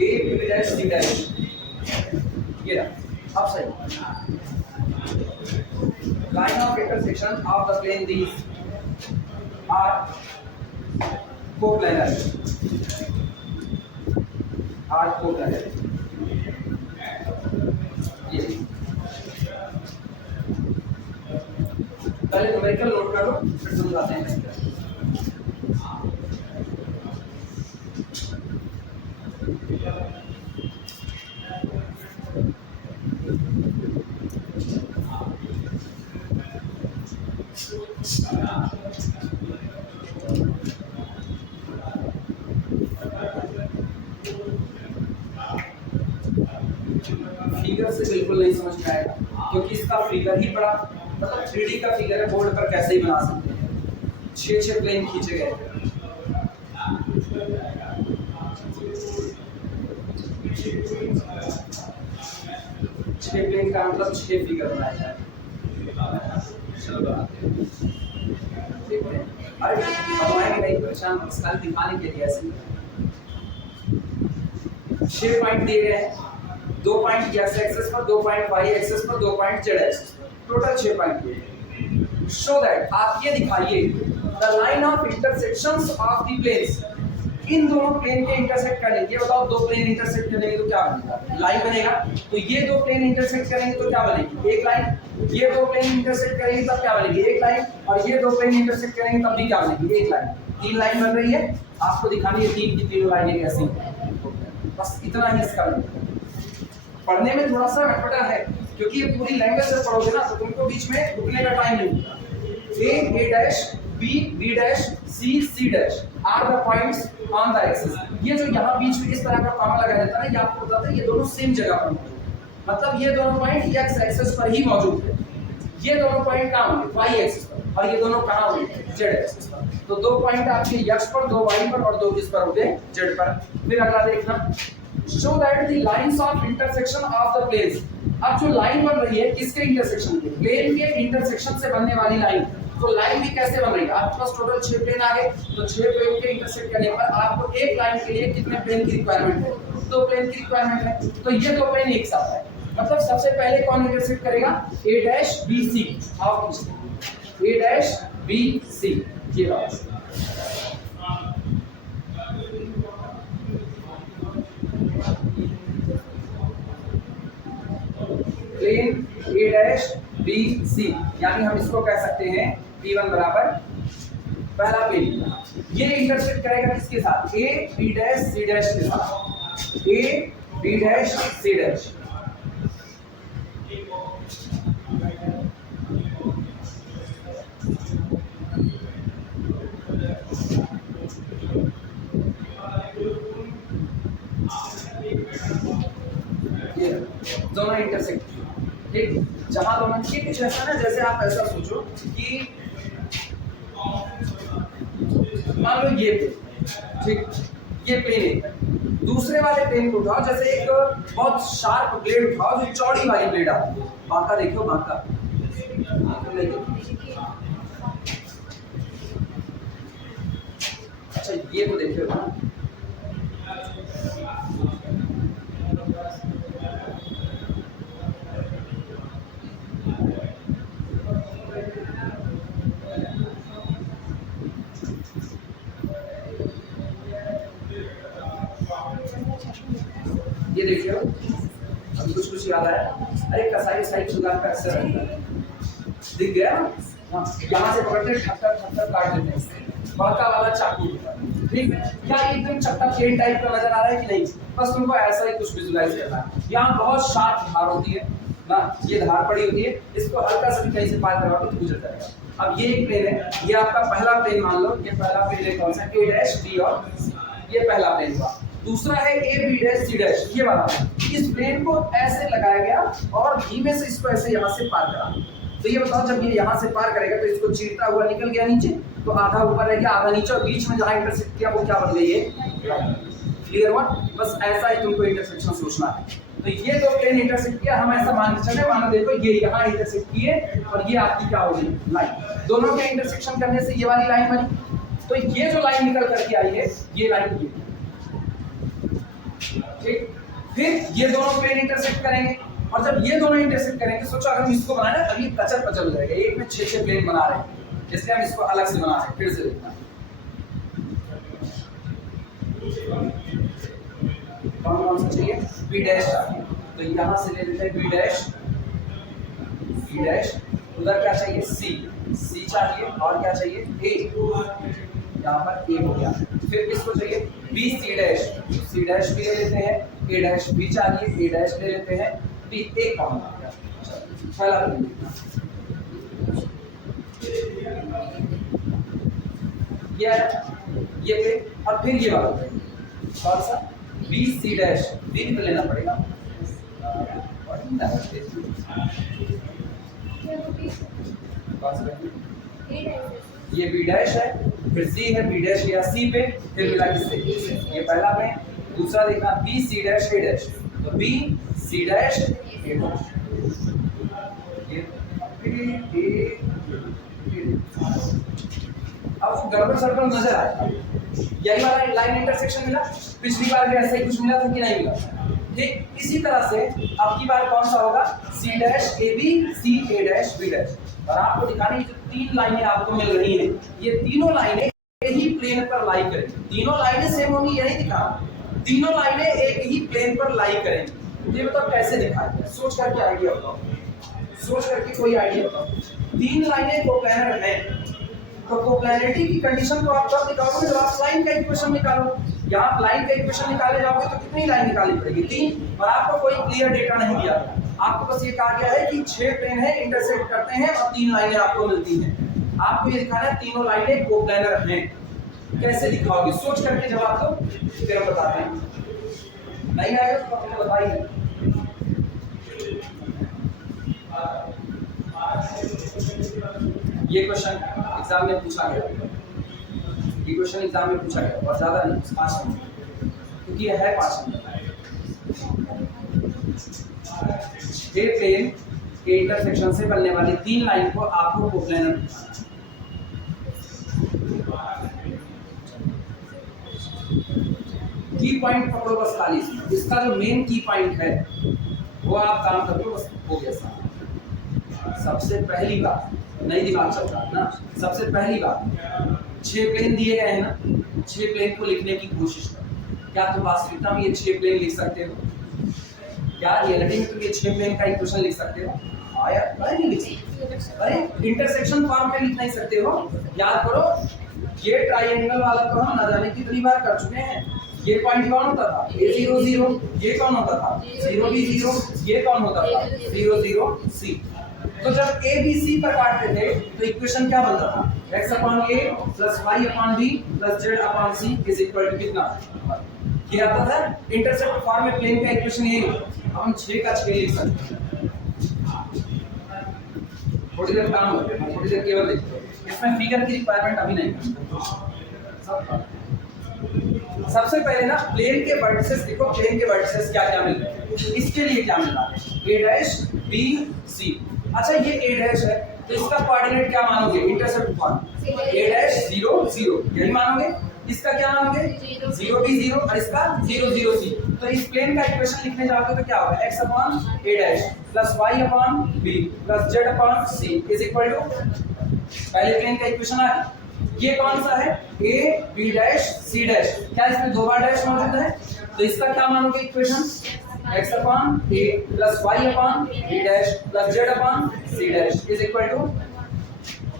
A B dash C dash, ये रहा, अब सही। Line of intersection of the plane these are coplanar, are coplanar. ये पहले न्यूमेरिकल नोट कर लो, फिर समझाते हैं। फिगर से बिल्कुल नहीं समझ में आएगा, क्योंकि इसका फिगर ही बड़ा, मतलब 3D का फिगर है, बोर्ड पर कैसे ही बना सकते हैं। 6 प्लेन खींचे गए थे। 6 प्लेन का मतलब 6 फिगर बनाए जाए। चलो बनाते हैं, देखते हैं। अरे बनाएंगे नहीं, परेशान कल दिखाने के लिए ऐसे 6 पॉइंट दिए गए हैं, 2 पॉइंट एक्स एक्सिस पर, 2 पॉइंट वाई एक्सिस पर, 2 पॉइंट जेड एक्सिस पर, टोटल 6 पॉइंट दिए। शो दैट, आप ये दिखाइए the line of intersections of the planes, इन दोनों प्लेन के इंटरसेक्ट करने। ये बताओ, 2 प्लेन इंटरसेक्ट करेंगे तो क्या बनेगा? लाइन बनेगा। तो ये 2 प्लेन इंटरसेक्ट करेंगे तो क्या बनेगी? एक लाइन। ये 2 प्लेन इंटरसेक्ट करेंगे तब क्या बनेगी? एक लाइन। और ये 2 प्लेन इंटरसेक्ट करेंगे तब भी क्या बनेगी? एक लाइन। 3 लाइन बन रही है, आपको दिखानी है 3 की 3 लाइनें कैसी। बस इतना ही इसका पढ़ने में थोड़ा सा अटपटा है, क्योंकि ये पूरी लैंग्वेज से पढ़ोगे ना तो तुमको बीच में रुकने का टाइम नहीं मिलता। A dash, B B dash, C C dash are the points on the axis. ये जो यहाँ बीच में इस तरह का कॉमा लगा रहता है ना, ये आपको बताता है ये दोनों सेम जगह पर मौजूद है। मतलब ये दोनों पॉइंट एक्स एक्सिस पर ही मौजूद है। ये दोनों पॉइंट कहाँ होंगे? वाई एक्सिस पर। और ये दोनों कहाँ होंगे? जेड एक्सिस पर। तो 2 पॉइंट आपके एक्स पर, 2 वाई पर और 2 किस पर होंगे? जेड पर। फिर अगला देखना, show that the lines of intersection of the planes। अब जो लाइन बन रही है किसके इंटरसेक्शन के? प्लेन के इंटरसेक्शन से बनने वाली लाइन। तो लाइन भी कैसे बन रही है? आपके पास टोटल 6 प्लेन आ गए, तो 6 प्लेन के इंटरसेक्ट करने पर आपको एक लाइन के लिए कितने प्लेन की रिक्वायरमेंट है? 2 प्लेन की रिक्वायरमेंट है। तो ये 2 प्लेन एक साथ है, मतलब सबसे पहले कौन इंटरसेक्ट करेगा? ए डैश बी सी। आप ए डैश बी सी, ये बात। प्लेन ए डैश बी सी, यानी हम इसको कह सकते हैं P1 बराबर पहला प्लेन। ये इंटरसेक्ट करेगा किसके साथ? A B dash C dash के साथ। A B dash C dash. दोनों इंटरसेक्ट, ठीक। जहां दोनों की कुछ ऐसा ना, जैसे आप ऐसा सोचो कि मान लो ये ठीक, ये प्लेन है, दूसरे वाले प्लेन को उठाओ, जैसे एक बहुत शार्प ब्लेड उठाओ जो चौड़ी वाली ब्लेड आती है। बांका देखो, बांका अच्छा ये तो देखिए ना, ये देखिए अभी कुछ याद आया। अरे कसाई साइड सुधार का अक्सर रहता है, दिख गया ना? हाँ, यहाँ से पकड़ते ठक्कर ठक्कर काट देते हैं इससे, बड़का वाला चाकू होता है, ठीक है? क्या एकदम चपटा प्लेन टाइप का नजर आ रहा है कि नहीं? बस तुमको ऐसा ही कुछ विजुअलाइज करना है। यहाँ बहुत शार्प धार होती है ना, ये धार पड़ी होती है, इसको हल्का सा भी कहीं से पार करवा तो गुजर जाएगा। अब ये एक प्लेन है, ये आपका पहला प्लेन मान लो, ये पहला प्लेन है कौन सा? ए डैश बी और ये पहला प्लेन हुआ। दूसरा है A B dash C dash, ये वाला। इस प्लेन को ऐसे लगाया गया और धीमे से इसको ऐसे यहाँ से पार करा। तो ये बताओ, जब ये यहाँ से पार करेगा तो इसको चीरता हुआ निकल गया नीचे, तो आधा ऊपर रह गया आधा नीचे, और बीच में जहाँ इंटरसेक्ट किया वो क्या बन गई है? क्लियर हुआ? बस ऐसा ही तुमको इंटरसेक्शन सोचना है। तो ये दो प्लेन इंटरसेक्ट किया, हम ऐसा मान के चले, मानो देखो ये यहाँ इंटरसेक्ट किए और ये आपकी क्या होगी? लाइन। दोनों के इंटरसेक्शन करने से ये वाली लाइन बनी। तो ये जो लाइन निकल करके आई है, ये लाइन ये, ठीक? फिर ये दोनों प्लेन इंटरसेक्ट करेंगे, और जब ये दोनों इंटरसेक्ट करेंगे, सोचो अगर हम इसको बनाए ना, अभी कचर पचर हो जाएगा। एक में 6 प्लेन बना रहे हैं, इसलिए हम इसको अलग से बना रहे हैं। फिर से देखना कौन कौन सा चाहिए? बी डैश चाहिए, तो यहाँ से ले लेते हैं बी डैश, बी डैश। उधर क्या चाहिए? सी, सी चाहिए, और क्या चाहिए? ए, यहाँ पर ए हो गया। फिर किसको चाहिए? B C dash, C dash भी ले लेते हैं, ए डैश भी चाहिए, ए डैश ले लेते हैं, बी ए कौन आ गया? पहला ये पे, और फिर ये वाला कौन सा? बी सी डैश, बी भी तो लेना पड़ेगा। ये बी डैश है, फिर सी है, बी डैश या सी पे, फिर मिला किससे? ये पहला पे। दूसरा देखना B C dash A dash, तो B C dash A dash, अब वो गड़बड़ सड़बड़ नजर आया। यही वाला लाइन इंटरसेक्शन मिला, पिछली बार भी ऐसा ही कुछ मिला था कि नहीं मिला? ठीक इसी तरह से अब की बार कौन सा होगा? C dash A B, C A dash B dash. और आपको दिखाने की जो 3 लाइनें आपको मिल रही हैं, ये तीनों लाइनें एक ही प्लेन पर लाई करेंगी। तीनों लाइनें सेम होंगी, ये नहीं दिखा, तीनों लाइनें एक ही प्लेन पर लाई करेंगी। ये बताओ कैसे दिखाएंगे? सोच करके आइडिया बताओ, सोच करके कोई आइडिया बताओ। 3 लाइनें कोप्लैनर हैं, तो कोप्लैनरिटी की कंडीशन को आप कब निकालोगे? जब आप लाइन का इक्वेशन निकालो। यहाँ आप लाइन का इक्वेशन निकाले जाओगे तो कितनी लाइन निकालनी पड़ेगी? 3। और आपको कोई क्लियर डेटा नहीं दिया गया, आपको बस ये कहा गया है कि 6 प्लेन है, इंटरसेक्ट करते हैं और 3 लाइनें आपको मिलती हैं। आपको ये दिखाना है तीनों लाइनें कोप्लैनर हैं। कैसे दिखाओगे? सोच करके जवाब दो, फिर हम बताते हैं। नहीं आएगा तो आपने बताइए। ये क्वेश्चन एग्जाम में पूछा गया, ये क्वेश्चन एग्जाम में पूछा गया, और ज्यादा नहीं, 5 मिनट, क्योंकि यह है 5 मिनट। ए प्लेन के इंटरसेक्शन से बनने वाली 3 लाइन को आपको कोप्लैनर दिखाना है। की पॉइंट पकड़ो बस खाली, इसका जो मेन की पॉइंट है वो आप काम कर लो, बस हो गया सारा। सबसे पहली बात, नहीं दिमाग चल रहा ना, सबसे पहली बात 6 प्लेन दिए गए हैं ना, 6 प्लेन को लिखने की कोशिश करो। क्या तुम वास्तविकता में ये 6 प्लेन लिख सकते हो? क्या रियलिटी में तुम ये 6 प्लेन का इक्वेशन लिख सकते हो? हाँ यार, नहीं लिख सकते। अरे इंटरसेक्शन फॉर्म में लिख नहीं सकते हो? याद करो, ये ट्राइएंगल वाला तो हम न जाने कितनी बार कर चुके हैं। ये पॉइंट कौन होता था? A0 0, ये कौन होता था? 0 B 0, ये कौन होता था? 0 0 C। तो जब A B C पर काटते थे तो इक्वेशन क्या बनता था? x upon a plus y upon b plus z upon c is equal to कितना? ये आता था इंटरसेप्ट फॉर्म में। प्लेन का इक्वेशन यही है। अब हम 6 का 6 लिख सकते हैं। थोड़ी देर काम करते हैं, थोड़ी देर केवल लिखते हैं, इसमें फिगर की रिक्वायरमेंट अभी नहीं है। सबसे पहले ना प्लेन के वर्टिसेस देखो, प्लेन के वर्टिसेस क्या क्या मिल रहे हैं। इसके लिए क्या मिला? a dash b c। अच्छा ये a डैश है तो इसका कोऑर्डिनेट क्या मानोगे? इंटरसेप्ट फॉर्म a डैश 0 0, यही मानोगे। इसका क्या मानोगे? 0 b 0, और इसका 0 0 c। तो इस प्लेन का इक्वेशन लिखने जाओगे तो क्या होगा? x upon a dash plus y upon b plus z upon c is equal to, पहले प्लेन का इक्वेशन आ गया। ये कौन सा है? a b dash c dash. क्या इसमें 2 बार डैश मौजूद है? तो इसका क्या मानोगे equation? x upon a plus y upon b dash plus z upon C dash is equal to,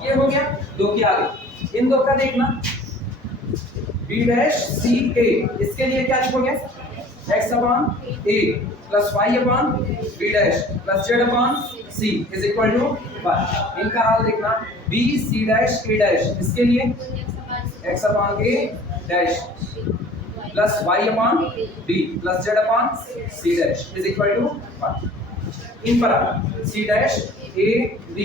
ये हो गया दो की आगे, इन दो का देखना बी डैश सी ए, इसके लिए क्या लिखोगे x upon a plus y upon b dash plus z upon c is equal to 1। इनका हाल देखना b c dash a dash, इसके लिए x upon a dash plus y upon b plus z upon c dash is equal to 1। इन पर c dash a b,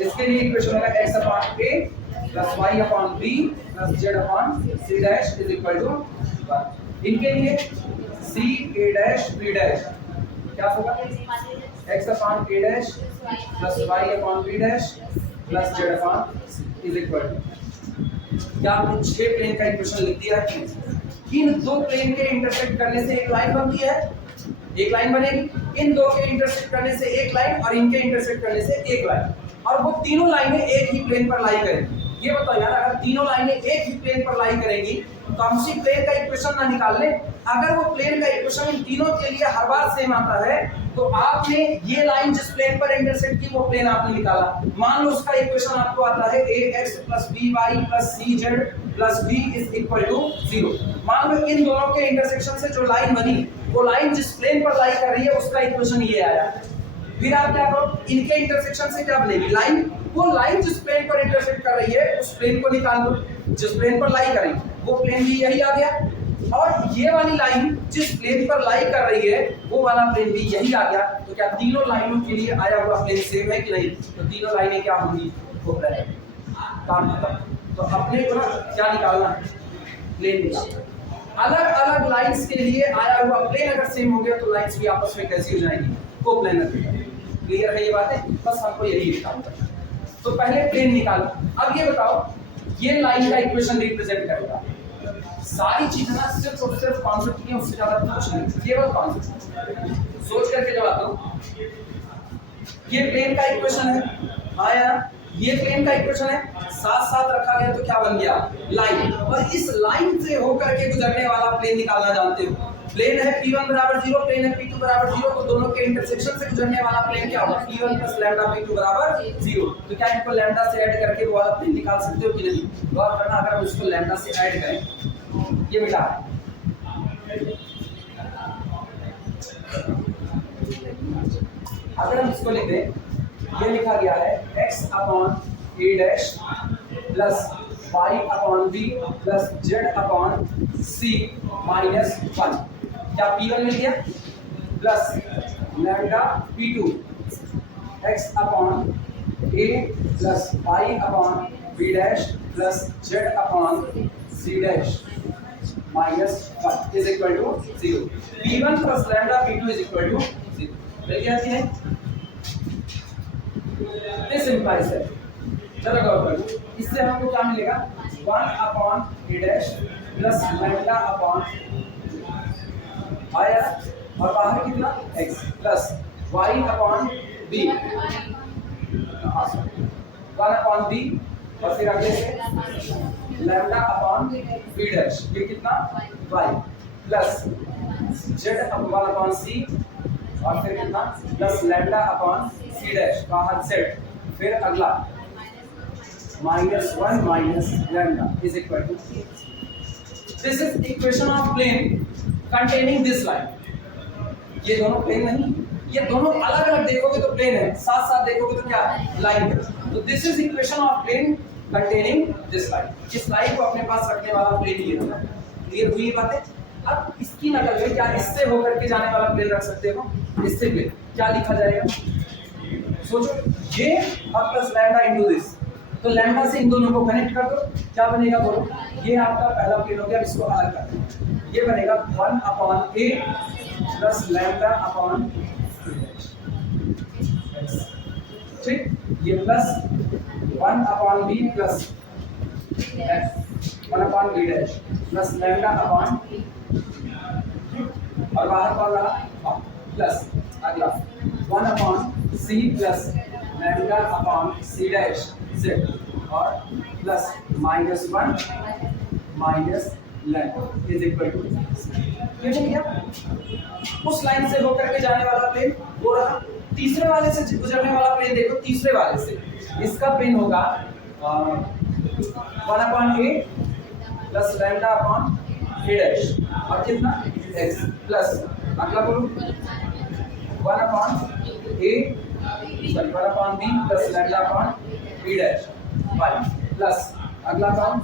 इसके लिए equation होगा x upon a plus y upon b plus z upon c dash is equal to 1। इनके लिए c a dash b dash क्या होगा x upon a dash plus y upon b dash plus z upon is equal to, क्या आपने 6 plane का equation लिख दिया है? इन दो प्लेन के इंटरसेक्ट करने से एक लाइन बनती है, एक लाइन बनेगी, इन दो के इंटरसेक्ट करने से एक लाइन और इनके इंटरसेक्ट करने से एक लाइन, और वो तीनों लाइनें एक ही प्लेन पर लाई करेंगी। ये बताओ यार, अगर तीनों लाइनें एक ही प्लेन पर लाई करेंगी तो हम उसी प्लेन का इक्वेशन ना निकाल लें? अगर वो प्लेन का इक्वेशन इन तीनों के लिए हर बार सेम आता है तो आपने ये लाइन जिस प्लेन पर इंटरसेक्ट की वो प्लेन आपने निकाला। मान लो उसका इक्वेशन आपको आता है ax plus by plus cz plus b is equal to 0। मान लो इन दोनों के इंटरसेक्शन से जो लाइन बनी वो लाइन जिस प्लेन पर लाई कर रही है उसका इक्वेशन ये आया। फिर आप क्या करो, इनके इंटरसेक्शन से क्या बनेगी लाइन, वो लाइन जिस प्लेन पर इंटरसेक्ट कर रही है उस प्लेन को निकाल दो, जिस प्लेन पर लाई करेगी वो प्लेन भी यही आ गया, और ये वाली लाइन जिस प्लेन पर लाई कर रही है वो वाला प्लेन भी यही आ गया। तो क्या तीनों लाइनों के लिए आया हुआ प्लेन सेम है कि नहीं? तो तीनों लाइनें क्या होंगी, वो प्लेन, काम खत्म। तो अपने को ना क्या निकालना है, प्लेन निकालना। अलग अलग लाइंस के लिए आया हुआ प्लेन अगर सेम हो गया तो लाइंस भी आपस में कैसी हो जाएंगी, को प्लेनर। क्लियर है ये बातें? बस हमको यही निकालना है। तो पहले प्लेन निकालो। अब ये बताओ, ये लाइन का इक्वेशन रिप्रेजेंट करेगा। सारी चीजें ना सिर्फ और सिर्फ कॉन्सेप्ट की, उससे ज्यादा कुछ नहीं, केवल कॉन्सेप्ट सोच करके जवाब दो। ये प्लेन का इक्वेशन है, हाँ यार ये प्लेन का इक्वेशन है, साथ साथ रखा गया तो क्या बन गया, लाइन। और इस लाइन से होकर के गुजरने वाला प्लेन निकालना जानते हो। प्लेन है P1 बराबर 0, प्लेन है P2 बराबर 0, तो दोनों के इंटरसेक्शन से गुजरने वाला प्लेन क्या होगा, P1 प्लस लैम्डा P2 बराबर 0। तो क्या इनको लैम्डा से ऐड करके वो वाला प्लेन निकाल सकते हो कि नहीं? गौर करना, अगर हम इसको लैम्डा से ऐड करें, ये बेटा अगर हम इसको लिख दें, ये लिखा गया है x upon a dash plus y upon b plus z upon c minus 1। क्या P1 मिल गया plus lambda P2 x upon a plus y upon b dash plus z upon c dash minus 1 is equal to 0। P1 plus lambda P2 is equal to 0। मिल गया कि नहीं? This implies है, चलो गौर करो, इससे हमको क्या मिलेगा, 1 upon a dash plus lambda upon आया, और बाहर कितना x plus y upon b, 1 upon b, और फिर आगे से लैम्डा अपॉन b डैश, ये कितना y plus z upon c, और फिर कितना plus lambda upon c dash, बाहर z, फिर अगला -1 minus lambda is equal to, this is equation of plane containing this line. ये दोनों प्लेन नहीं, ये दोनों अलग अलग देखोगे तो प्लेन है, साथ साथ देखोगे तो क्या लाइन है। तो this is equation of plane containing this line. इस लाइन को अपने पास रखने वाला प्लेन ये है। क्लियर हुई बातें? अब इसकी नकल में क्या इससे होकर के जाने वाला प्लेन रख सकते हो, इससे प्लेन क्या लिखा जाएगा, सोचो, ये अब प्लस लैम्डा इनटू दिस, तो लैम्डा से इन दोनों को कनेक्ट कर दो, क्या बनेगा बोलो, ये आपका पहला प्लेन हो गया। इसको अलग कर दो, ये बनेगा 1 upon a plus lambda upon, ठीक, ये plus 1 upon b plus 1 upon b dash plus lambda upon, और बाहर कौन रहा, प्लस अगला 1 upon c plus lambda upon c dash z, और plus -1 minus lambda is equal to, ये मिल गया। उस लाइन से होकर के जाने वाला प्लेन वो रहा, तीसरे वाले से गुजरने वाला प्लेन देखो, तीसरे वाले से इसका प्लेन होगा 1/a plus lambda upon a dash और कितना x प्लस अगला बोलो 1/b plus lambda upon b dash y plus अगला कौन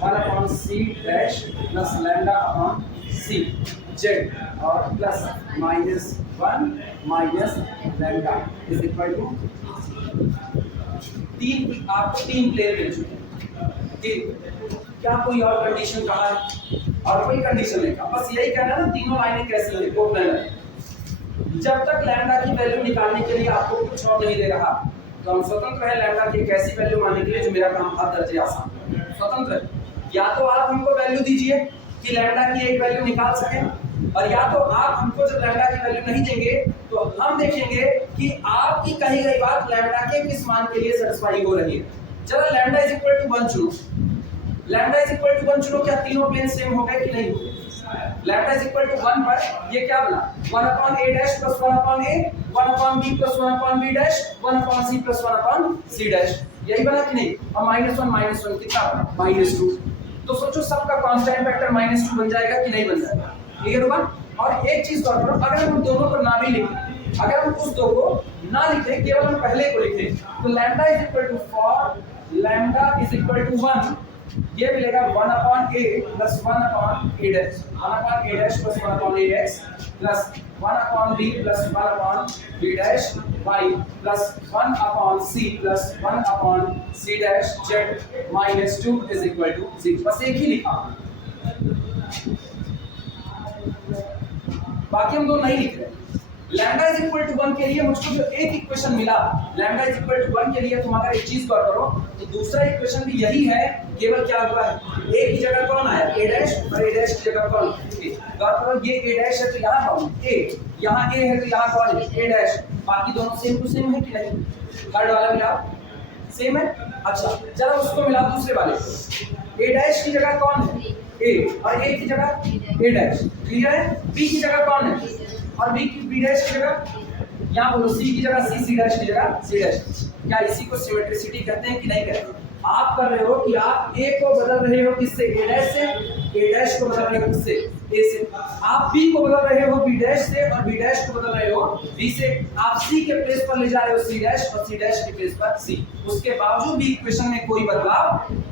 1/c dash plus lambda upon c z और plus -1 minus lambda is equal to आपको 3 प्लेन मिल चुके हैं। ठीक, क्या कोई और कंडीशन कहा है? और कोई कंडीशन नहीं कहा, बस यही कहना ना तीनों लाइनें कैसी हैं, कोप्लेनर है। जब तक लैम्डा की वैल्यू निकालने के लिए आपको कुछ और नहीं दे रहा तो हम स्वतंत्र है लैम्डा की एक ऐसी वैल्यू मानने के लिए जो मेरा काम हर दर्जे आसान है। स्वतंत्र है, या तो आप हमको वैल्यू दीजिए कि लैम्डा की एक वैल्यू निकाल सकें, और या तो आप हमको जब लैम्डा की वैल्यू नहीं देंगे तो हम देखेंगे कि आपकी कही गई बात लैम्डा के किस मान के लिए सेटिस्फाई हो रही है। चलो लैम्डा इज इक्वल टू 1 चुनो, लैम्डा इज इक्वल टू 1 चुनो, क्या तीनों प्लेन सेम हो गए कि नहीं हो गए? लैम्डा इज इक्वल टू 1 पर ये क्या बना 1/a dash plus 1/a 1/b plus 1/b dash 1/c plus 1/c dash, यही बना कि नहीं? और -1 कितना बना -2। तो सोचो सबका कांस्टेंट फैक्टर -2 बन जाएगा कि नहीं बन जाएगा? क्लियर होगा? और एक चीज और करो, अगर हम दोनों को ना भी लिखें, अगर हम उस दो को ना लिखें, केवल हम पहले को लिखें, तो lambda is equal to for lambda is equal to 1 ये मिलेगा 1/a plus 1/a dash 1/a dash plus 1/a dash plus 1/b plus 1/b dash y plus 1/c plus 1/c dash z -2 is equal to 0। बस एक ही लिखा, बाकी हम दो नहीं लिख रहे। लैम्डा इज इक्वल टू 1 के लिए मुझको जो एक इक्वेशन मिला लैम्डा इज इक्वल टू 1 के लिए, तुम अगर एक चीज गौर करो तो दूसरा इक्वेशन भी यही है, केवल क्या हुआ है a की जगह कौन आया a डैश और a डैश की जगह कौन a। गौर करो ये a डैश है तो यहाँ कौन a, यहाँ a है तो यहाँ कौन है a डैश, बाकी दोनों सेम टू सेम है कि नहीं? थर्ड वाला मिला सेम है। अच्छा चलो उसको मिला दूसरे वाले, a डैश की जगह कौन है a और a की जगह a डैश, क्लियर है? b की जगह कौन है और b डैश की जगह यहाँ बोलो c की जगह c डैश की जगह c डैश। क्या इसी को सिमेट्रिसिटी कहते हैं कि नहीं कहते? आप कर रहे हो कि आप a को बदल रहे हो किससे a डैश से, a डैश को बदल रहे हो किससे a से, आप b को बदल रहे हो b डैश से और b डैश को बदल रहे हो b से, आप c के प्लेस पर ले जा रहे हो c डैश और c डैश के प्लेस पर c, उसके बावजूद भी इक्वेशन में कोई बदलाव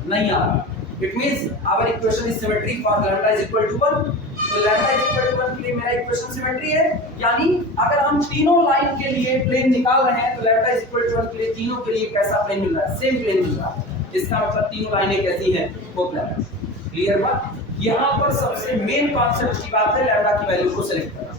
नहीं आ रहा। It means our equation is symmetry for lambda is equal to 1। तो lambda is equal to 1 के लिए मेरा इक्वेशन सिमेट्री है, यानी अगर हम तीनों लाइन के लिए प्लेन निकाल रहे हैं तो lambda is equal to 1 के लिए तीनों के लिए कैसा प्लेन मिल रहा है? सेम प्लेन मिल रहा है। इसका मतलब तीनों लाइनें कैसी हैं? कोप्लेनर। क्लियर हुआ? यहाँ पर सबसे मेन कॉन्सेप्ट की बात है लैम्डा की वैल्यू को सिलेक्ट करना।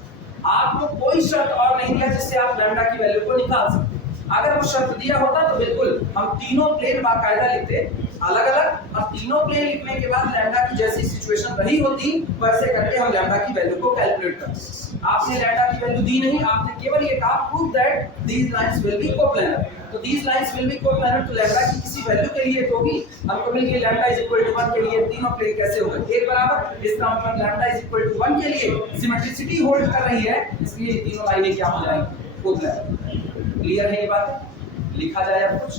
आपको कोई शर्त और नहीं दिया जिससे आप लैम्डा की वैल्यू को निकाल सकते। अगर वो शर्त दिया होता तो बिल्कुल हम तीनों प्लेन बाकायदा लिखते अलग अलग, और तीनों प्लेन लिखने के बाद लैम्डा की जैसी सिचुएशन रही होती वैसे करके हम लैम्डा की वैल्यू को कैलकुलेट करते। आपने लैम्डा की वैल्यू दी नहीं, आपने केवल ये कहा prove that these lines will be coplanar. तो these lines will be coplanar, तो लैम्डा की किसी वैल्यू के लिए तो होगी। हमको मिल गई लैम्डा इज इक्वल टू 1 के लिए तीनों प्लेन कैसे हो गए एक बराबर। इसका मतलब लैम्डा इज इक्वल टू 1 के लिए सिमेट्रिसिटी होल्ड कर रही है, इसलिए तीनों लाइनें क्या हो जाएंगी? कोप्लेनर। क्लियर है ये बात? लिखा जाए अब कुछ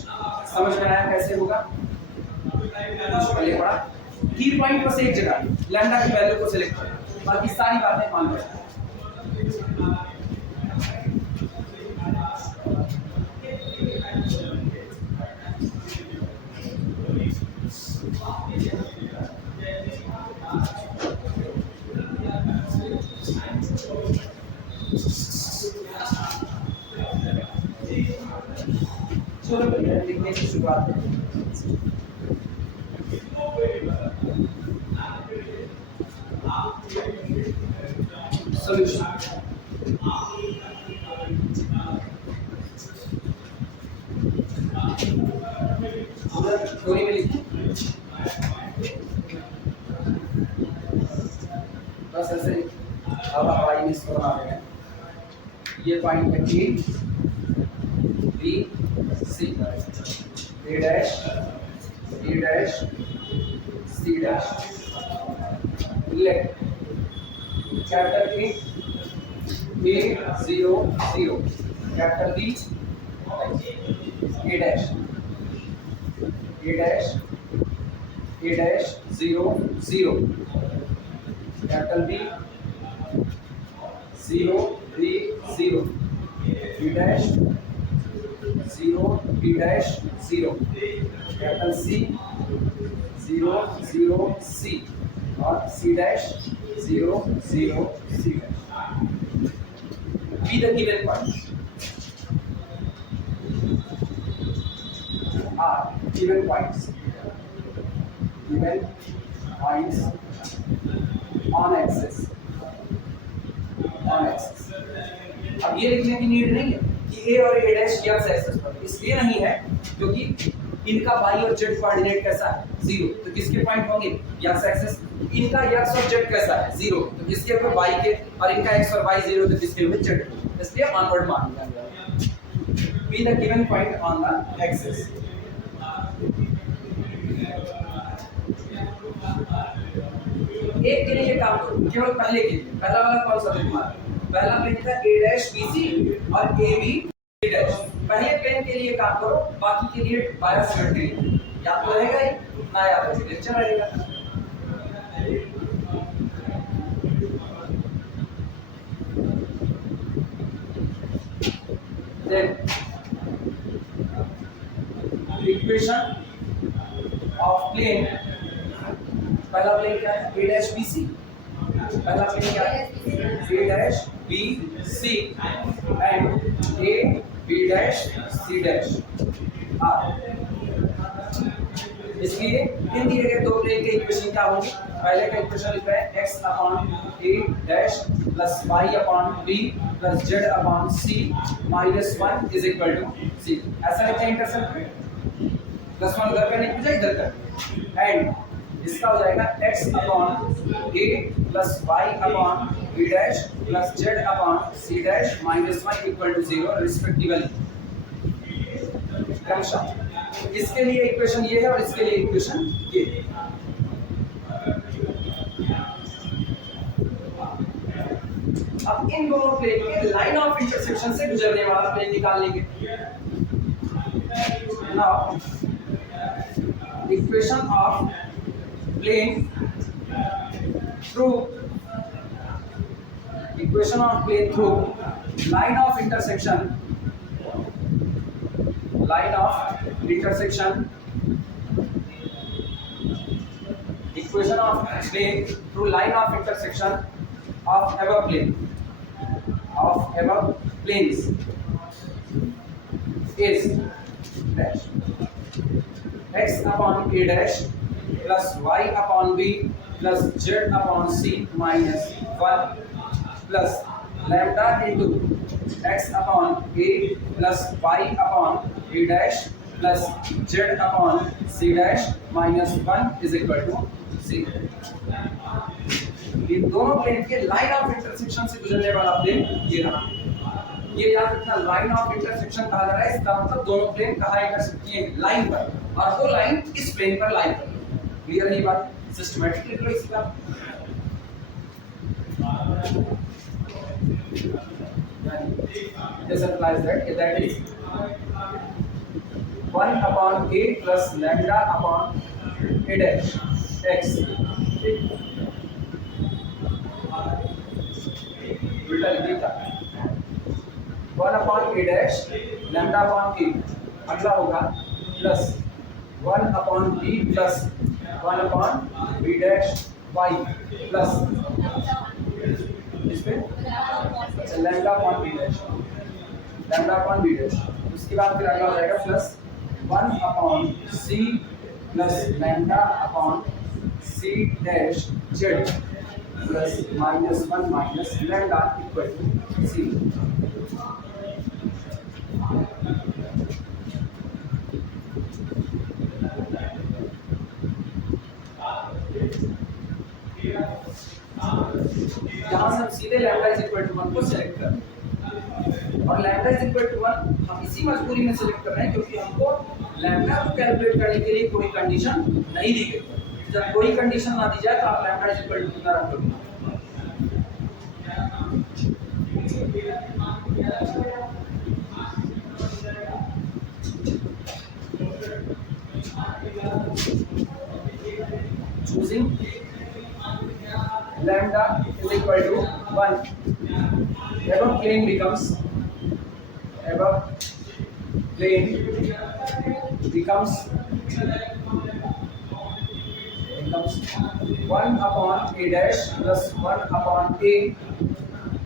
समझ में आया कैसे होगा? पहले पढ़ा की पॉइंट बस एक जगह लैम्डा की वैल्यू को सिलेक्ट करें, बाकी सारी बातें मान लो। चलो लिखने की शुरुआत करें। सॉल्यूशन थ्योरी में लिखिए बस ऐसे। अब हवाई में इसको बना देंगे। ये पॉइंट है A B C, A dash C dash, let capital A 0 0 capital B A dash 0 0 capital B 0 3 0 B dash 0 B dash 0 capital C 0 0 C और C dash 0 0 C dash B the given point are given points on axis अब ये लिखने की need नहीं है कि ए और ए dash x axis पर, इसलिए नहीं है क्योंकि इनका वाई और जेड कोऑर्डिनेट कैसा है 0, तो किसके पॉइंट होंगे एक्स एक्सिस। इनका एक्स और जेड कैसा है 0, तो किसके पे वाई के, और इनका एक्स और वाई 0 तो किसके पे जेड, इसलिए ऑनवर्ड मान लिया गया। B the given point on the axis. एक के लिए काम करो, केवल पहले के लिए। पहला वाला कौन सा तुम्हारा पहला प्लेन था ए डैश बी सी और ए बी सी डैश। पहले प्लेन के लिए काम करो, बाकी के लिए बायस करते हैं। याद तो रहेगा ही ना, याद है लेक्चर रहेगा। देन इक्वेशन ऑफ प्लेन, पहला प्लेन क्या है ए डैश बी सी, पहला प्लेन क्या है A dash B C and A B dash C dash R. इसलिए इन दिए गए दो प्लेन के इक्वेशन क्या होंगे, पहले का इक्वेशन लिखा है x upon a dash plus y upon b plus z upon c minus 1 is equal to c। ऐसा लिखते हैं इंटरसेप्ट में, प्लस 1 उधर करने की बजाय इधर कर, एंड इसका हो जाएगा x upon a plus y upon b dash plus z upon c dash minus 1 equal to 0 respectively. क्रमशः इसके लिए इक्वेशन ये है और इसके लिए इक्वेशन ये। अब इन दोनों प्लेन के लाइन ऑफ इंटरसेक्शन से गुजरने वाला प्लेन निकाल लेंगे। Now equation of plane through line of intersection equation of plane through line of intersection of above planes is dash x upon a dash plus y upon b plus z upon c minus 1 plus lambda into x upon a plus y upon b dash plus z upon c dash minus 1 is equal to c। इन दोनों plane के line of intersection से गुजरने वाला plane ये रहा। ये याद रखना, लाइन ऑफ इंटरसेक्शन कहा जा रहा है, इसका मतलब दोनों प्लेन कहाँ इंटरसेक्ट किए लाइन पर, और वो लाइन इस प्लेन पर लाइन पर। क्लियर है ये बात, सिस्टमैटिक लिख लो इसका। This implies that is 1 upon a plus lambda upon a dash x उल्टा लिखा 1 upon a dash lambda upon a, अगला होगा plus 1 upon b plus 1 upon b dash y plus इसमें लैम्डा अपॉन b डैश, उसके बाद फिर अगला हो जाएगा plus 1 upon c plus lambda upon c dash z plus minus 1 minus lambda equal to c। यहाँ से हम सीधे लैम्डा इज इक्वल टू 1 को सिलेक्ट कर, और लैम्डा इज इक्वल टू 1 हम इसी मजबूरी में सिलेक्ट कर रहे हैं क्योंकि हमको लैम्डा को कैलकुलेट करने के लिए कोई कंडीशन नहीं दी गई। जब कोई कंडीशन ना दी जाए तो आप लैम्डा इज इक्वल टू कितना रख लोगे। lambda is equal to 1, above plane becomes 1 upon a dash plus 1 upon a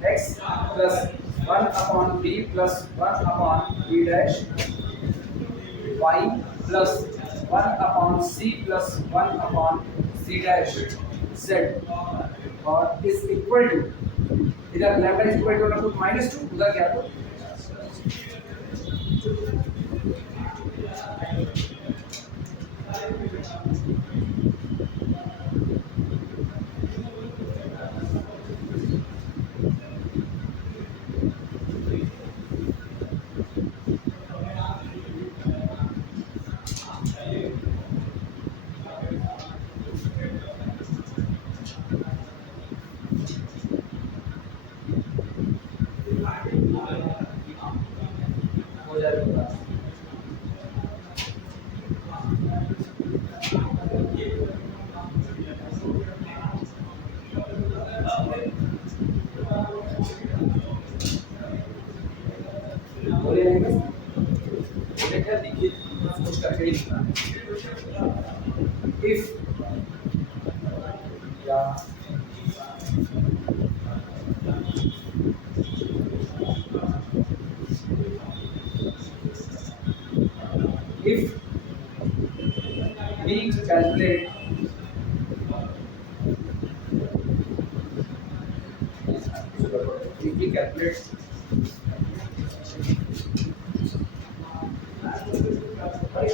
x plus 1 upon b plus 1 upon b dash y plus 1 upon c plus 1 upon c dash z और is equal to, इधर lambda is equal to -2, उधर क्या हो जाएगा। कुछ करके ही लिखना if या if we calculate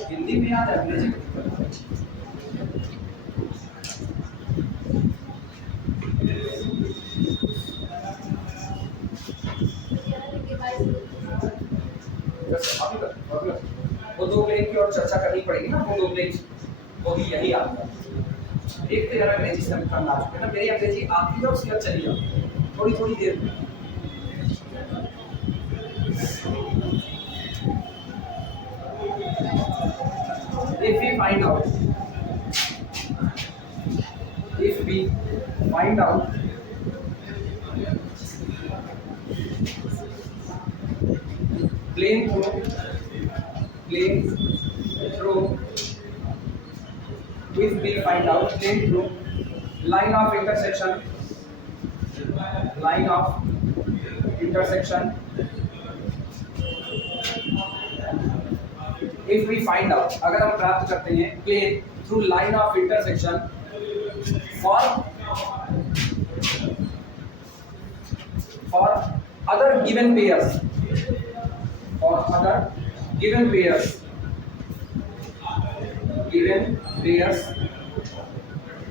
हिंदी में याद है अंग्रेजी में वो दो प्लेन की और चर्चा करनी पड़ेगी ना, वो दो प्लेन वो भी यही आता है। एक तो यार अंग्रेजी से हम ना चुके ना, मेरी अंग्रेजी आती है उसके बाद चली जाती थोड़ी थोड़ी देर में। If we find out plane through if we find out plane through line of intersection if we find out अगर हम प्राप्त करते हैं plane through line of intersection for other given pairs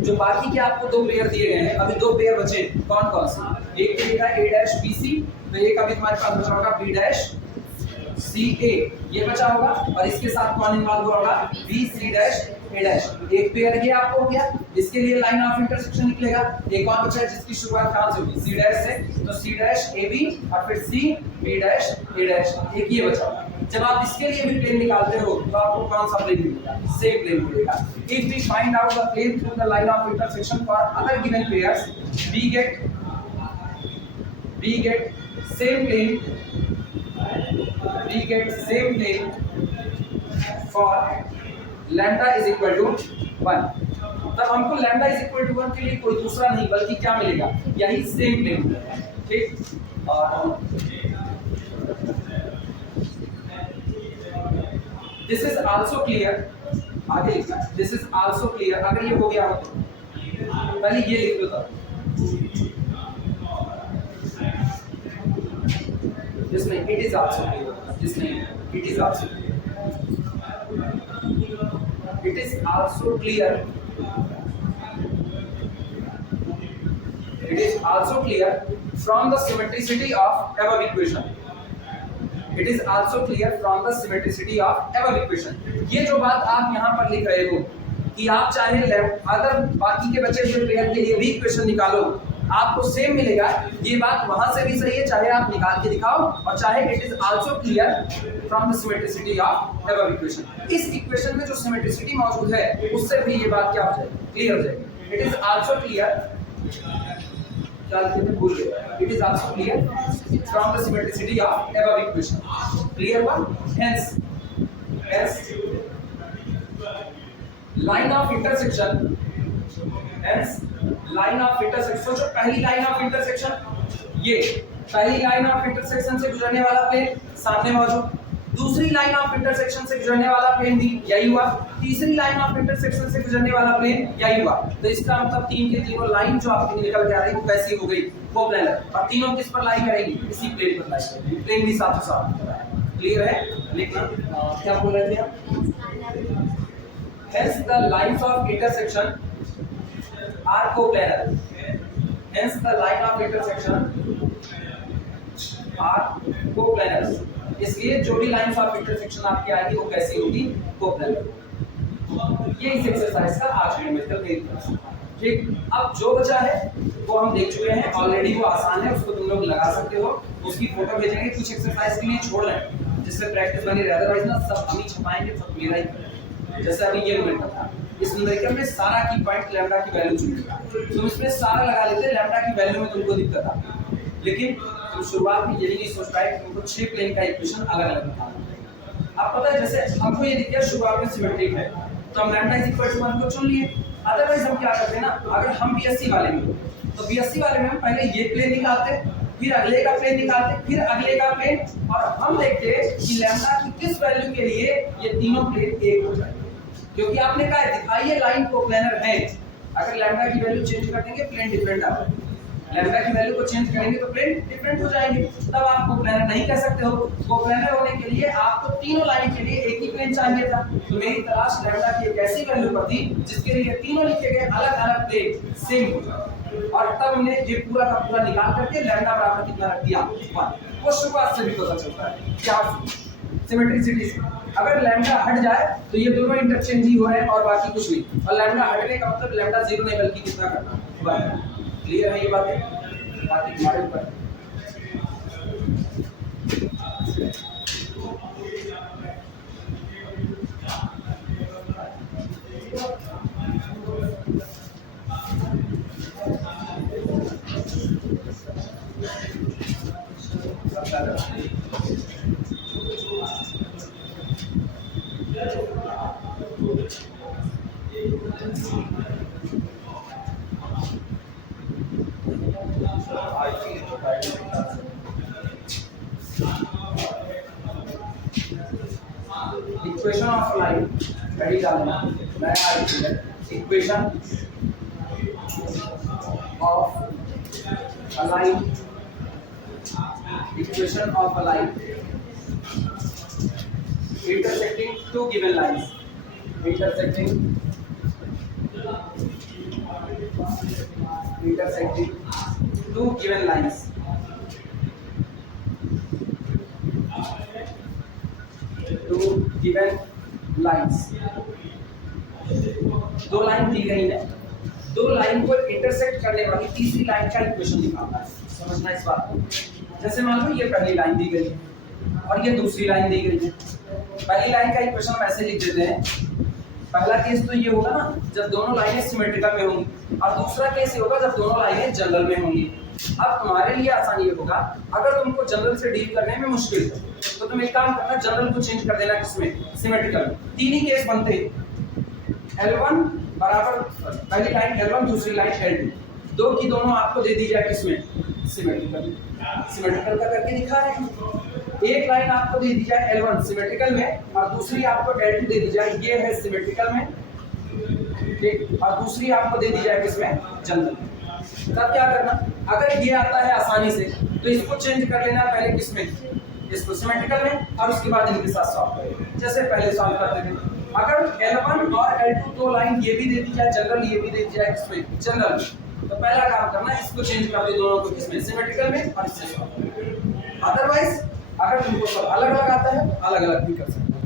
जो बाकी के आपको दो पेयर दिए गए हैं, अभी दो पेयर बचे कौन कौन से, एक तो लिखा a डैश bc, तो एक अभी तुम्हारे पास बचा होगा b डैश ca, ये बचा होगा और इसके साथ कौन इन्वॉल्व हुआ होगा b c dash a dash. एक पेयर ये आपको हो गया, इसके लिए लाइन ऑफ इंटरसेक्शन निकलेगा। एक और बचा है जिसकी शुरुआत कहां से होगी c डैश से, तो c डैश ab और फिर c b dash a dash, एक ये बचा होगा। जब आप इसके लिए भी प्लेन निकालते हो तो आपको कौन सा प्लेन मिलेगा, सेम प्लेन मिलेगा। If we find out the plane through the line of intersection for other given pairs we get same plane for lambda is equal to 1। तब हमको lambda is equal to 1 के लिए कोई दूसरा नहीं बल्कि क्या मिलेगा, यही सेम प्लेन मिलेगा। ठीक, और दिस इज आल्सो क्लियर, आगे लिखना है दिस इज आल्सो क्लियर। अगर ये हो गया हो तो पहले ये लिख लो, तब जिसमें इट इज आल्सो क्लियर, जिसमें it is also it is also clear from the symmetricity of above equation। It is also clear from the symmetricity of above equation। ये जो बात आप यहाँ पर लिख रहे हो कि आप चाहे अगर बाकी के बचे हुए पेयर के लिए भी इक्वेशन निकालो आपको सेम मिलेगा, ये बात वहां से भी सही है, चाहे आप निकाल के दिखाओ, और चाहे it is also clear from the symmetricity of above equation. इस इक्वेशन में जो सिमेट्रिसिटी मौजूद है उससे भी ये बात क्या हो जाएगी, क्लियर हो जाएगी। इट इज आल्सो क्लियर क्या लिखे थे भूल गए। It is also clear from the symmetricity of above equation. Clear one. Hence line of intersection, hence line of intersection, सोचो पहली लाइन ऑफ इंटरसेक्शन, ये पहली लाइन ऑफ इंटरसेक्शन से गुजरने वाला प्लेन सामने मौजूद, दूसरी लाइन ऑफ इंटरसेक्शन से गुजरने वाला प्लेन भी यही हुआ, तीसरी लाइन ऑफ इंटरसेक्शन से गुजरने वाला प्लेन यही हुआ। तो इसका मतलब तीन के तीनों लाइन जो आपकी निकल के आ रही है वो कैसी हो गई, कोप्लेनर, और तीनों किस पर लाई करेंगी, इसी प्लेन पर लाई करेंगी, प्लेन भी साथ साथ। क्लियर है। लिखना क्या बोल रहे थे आप। Hence the lines of intersection are coplanar. Hence the line of intersection are coplanar. इसलिए जो भी लाइंस ऑफ इंटरसेक्शन आपकी आएगी वो कैसी होगी, कोप्लेनर। ये इस एक्सरसाइज का आज न्यूमेरिकल मेरी तरफ से। ठीक, अब जो बचा है वो हम देख चुके हैं ऑलरेडी, वो आसान है, उसको तुम लोग लगा सकते हो, उसकी फोटो भेजेंगे, कुछ एक्सरसाइज के लिए छोड़ रहे हैं जिससे प्रैक्टिस बनी रहे, अदरवाइज ना सब हम ही छपाएंगे, सब मेरा ही करेंगे। जैसे अभी ये न्यूमेरिकल था, इस न्यूमेरिकल में सारा की पॉइंट लैम्डा की वैल्यू चुनेगा, तुम इसमें सारा लगा लेते, लैम्डा की वैल्यू में तुमको दिक्कत आती, लेकिन तुम शुरुआत में यही नहीं सोच पाए कि तुमको 6 प्लेन का इक्वेशन अलग अलग निकालना है। अब पता है जैसे हमको ये दिख गया शुरुआत में सिमेट्रिक है, तो हम लैम्डा 1 को चुन लिए। अदरवाइज हम क्या करते हैं ना, अगर हम बीएससी वाले में तो बीएससी वाले में हम पहले ये प्लेन निकालते, फिर अगले का प्लेन निकालते, फिर अगले का प्लेन, और हम देखते कि लैम्डा की किस वैल्यू के लिए ये तीनों प्लेन एक हो जाएंगे, क्योंकि आपने कहा दिखाइए लाइन कोप्लेनर है। अगर लैम्डा की वैल्यू चेंज कर देंगे प्लेन डिफरेंट आ जाएगा, लैम्डा की वैल्यू को चेंज करेंगे तो प्लेन डिफरेंट हो जाएंगे, तब आप कोप्लेनर नहीं कह सकते हो। कोप्लेनर होने के लिए आपको तीनों लाइन के लिए एक ही प्लेन चाहिए था, तो मेरी तलाश लैम्डा की एक ऐसी वैल्यू पर थी जिसके लिए तीनों लिखे गए अलग अलग प्लेन सेम हो जाए, और तब हमने ये पूरा का पूरा निकाल करके लैम्डा बराबर कितना रख दिया 1। वो शुरुआत से भी पता चलता है क्या सिमेट्रिसिटी से। अगर लैम्डा हट जाए तो ये दोनों इंटरचेंज ही हो रहे हैं और बाकी कुछ नहीं, और लैम्डा हटने का मतलब लैम्डा 0 नहीं बल्कि कितना करना है। क्लियर है ये बातें, बाकी तुम्हारे ऊपर। इक्वेशन ऑफ लाइन रेडी डालना, नया equation of a line, equation of a line intersecting two given lines, intersecting two given lines, two given lines, दो लाइन दी गई है, दो लाइन को इंटरसेक्ट करने वाली तीसरी लाइन का इक्वेशन निकालना है। समझना इस बात को। जैसे मान लो ये पहली लाइन दी गई और ये दूसरी लाइन दी गई है, पहली लाइन का इक्वेशन हम ऐसे लिख देते हैं। पहला केस तो ये होगा ना जब दोनों लाइनें सिमेट्रिकल में होंगी, और दूसरा केस ये होगा जब दोनों लाइनें जनरल में होंगी। अब तुम्हारे लिए आसान ये होगा, अगर तुमको जनरल से डील करने में मुश्किल है तो तुम एक काम करना, जनरल को चेंज कर देना किसमें, सिमेट्रिकल। तीन ही केस बनते हैं, L1 बराबर पहली लाइन L1, दूसरी लाइन L2, दो की दोनों आपको दे दी जाए किसमें, सिमेट्रिकल। सिमेट्रिकल का करके दिखा रहे हैं। एक लाइन आपको दे दी जाए L1 सिमेट्रिकल में और दूसरी आपको L2 दे दी जाए, ये है सिमेट्रिकल में, ठीक, और दूसरी आपको दे दी जाए किसमें, जनरल में। तब क्या करना, अगर ये आता है आसानी से तो इसको चेंज कर लेना पहले किसमें, इसको सिमेट्रिकल में, और उसके बाद इनके साथ सॉल्व करेंगे जैसे पहले सॉल्व करते थे। अगर L1 और L2 दो लाइन ये भी दे दी जाए जनरल, ये भी दे दी जाए किसमें, जनरल में, तो पहला काम करना इसको चेंज कर दे दोनों को किसमें, सिमेट्रिकल में, और इससे सॉल्व। अदरवाइज अगर तुमको सब अलग अलग आता है अलग अलग भी कर सकते हो।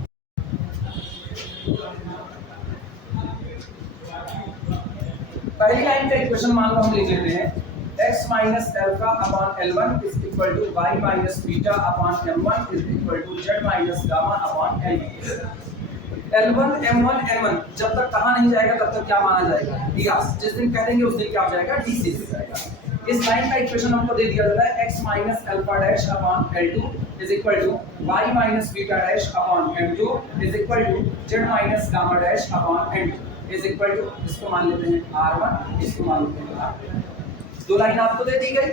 पहली लाइन का इक्वेशन मान लो हम लिख लेते हैं, x minus alpha upon L1 is equal to y minus beta upon M1 is equal to z minus gamma upon L2। L1 M1 N1 जब तक कहा नहीं जाएगा तब तक क्या माना जाएगा, डियास। जिस दिन कह देंगे उस दिन क्या हो जाएगा, डी सी हो जाएगा। इस लाइन का इक्वेशन हमको दे दिया जाता है x minus alpha dash upon L2 is equal to y minus beta dash upon M2 is equal to z minus gamma dash upon N2 is equal to, इसको मान लेते हैं R1, इसको मान लेते हैं R2। दो लाइन आपको दे दी गई,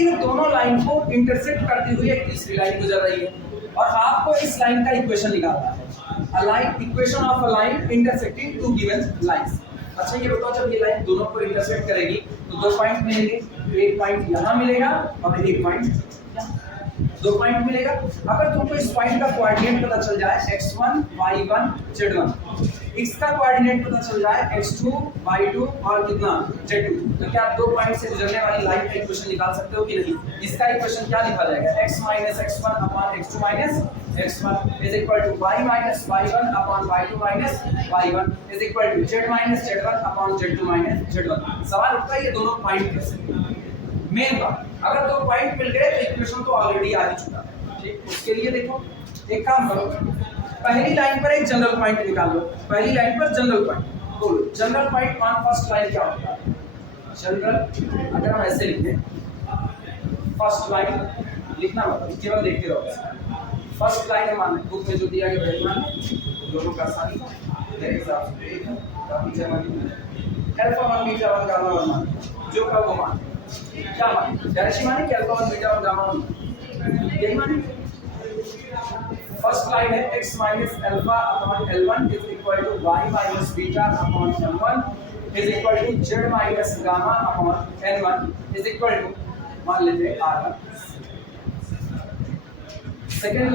इन दोनों लाइन को इंटरसेक्ट करती हुई एक तीसरी लाइन गुजर रही है और आपको इस लाइन का इक्वेशन निकालना है। A line, equation of a line intersecting two given lines। अच्छा ये बताओ, जब ये लाइन दोनों को इंटरसेक्ट करेगी तो दो पॉइंट मिलेंगे, एक पॉइंट यहाँ मिलेगा और एक पॉइंट यहाँ, दो पॉइंट मिलेगा। अगर तुमको इस पॉइंट का कोऑर्डिनेट पता चल जाए x1 y1 z1, इसका कोऑर्डिनेट पता चल जाए x2 y2 और कितना z2, तो क्या आप दो पॉइंट से गुजरने वाली लाइन का इक्वेशन निकाल सकते हो कि नहीं? इसका इक्वेशन क्या लिखा जाएगा? x minus x1 upon x2 minus x1 is equal to y minus y1 upon y2 minus y1 is equal to z minus z1 upon z2 minus z1। सवाल उठता है ये दोनों पॉइंट कैसे? मेन बात, अगर दो पॉइंट मिल गए तो इक्वेशन तो ऑलरेडी आ ही चुका है, ठीक? उसके लिए देखो, एक काम करो, पहली लाइन पर एक जनरल पॉइंट निकाल लो। पहली लाइन पर जनरल पॉइंट बोलो, general point on first line क्या होता है? जनरल, अगर हम ऐसे लिखें, फर्स्ट लाइन लिखना मतलब केवल देखते रहो। फर्स्ट लाइन है, मान बुक में जो दिया गया है, मान दोनों का आसानी मेरे हिसाब से अल्फा 1 बीटा 1 गामा 1 मान, जो का वो मान, क्या मान? डायरेक्टली माने कि अल्फा 1 बीटा 1 गामा 1, यही माने। फर्स्ट लाइन है x minus alpha upon L1 is equal to y minus beta upon M1 is equal to z minus gamma upon N1 is equal to, मान लेते हैं R1। सेकंड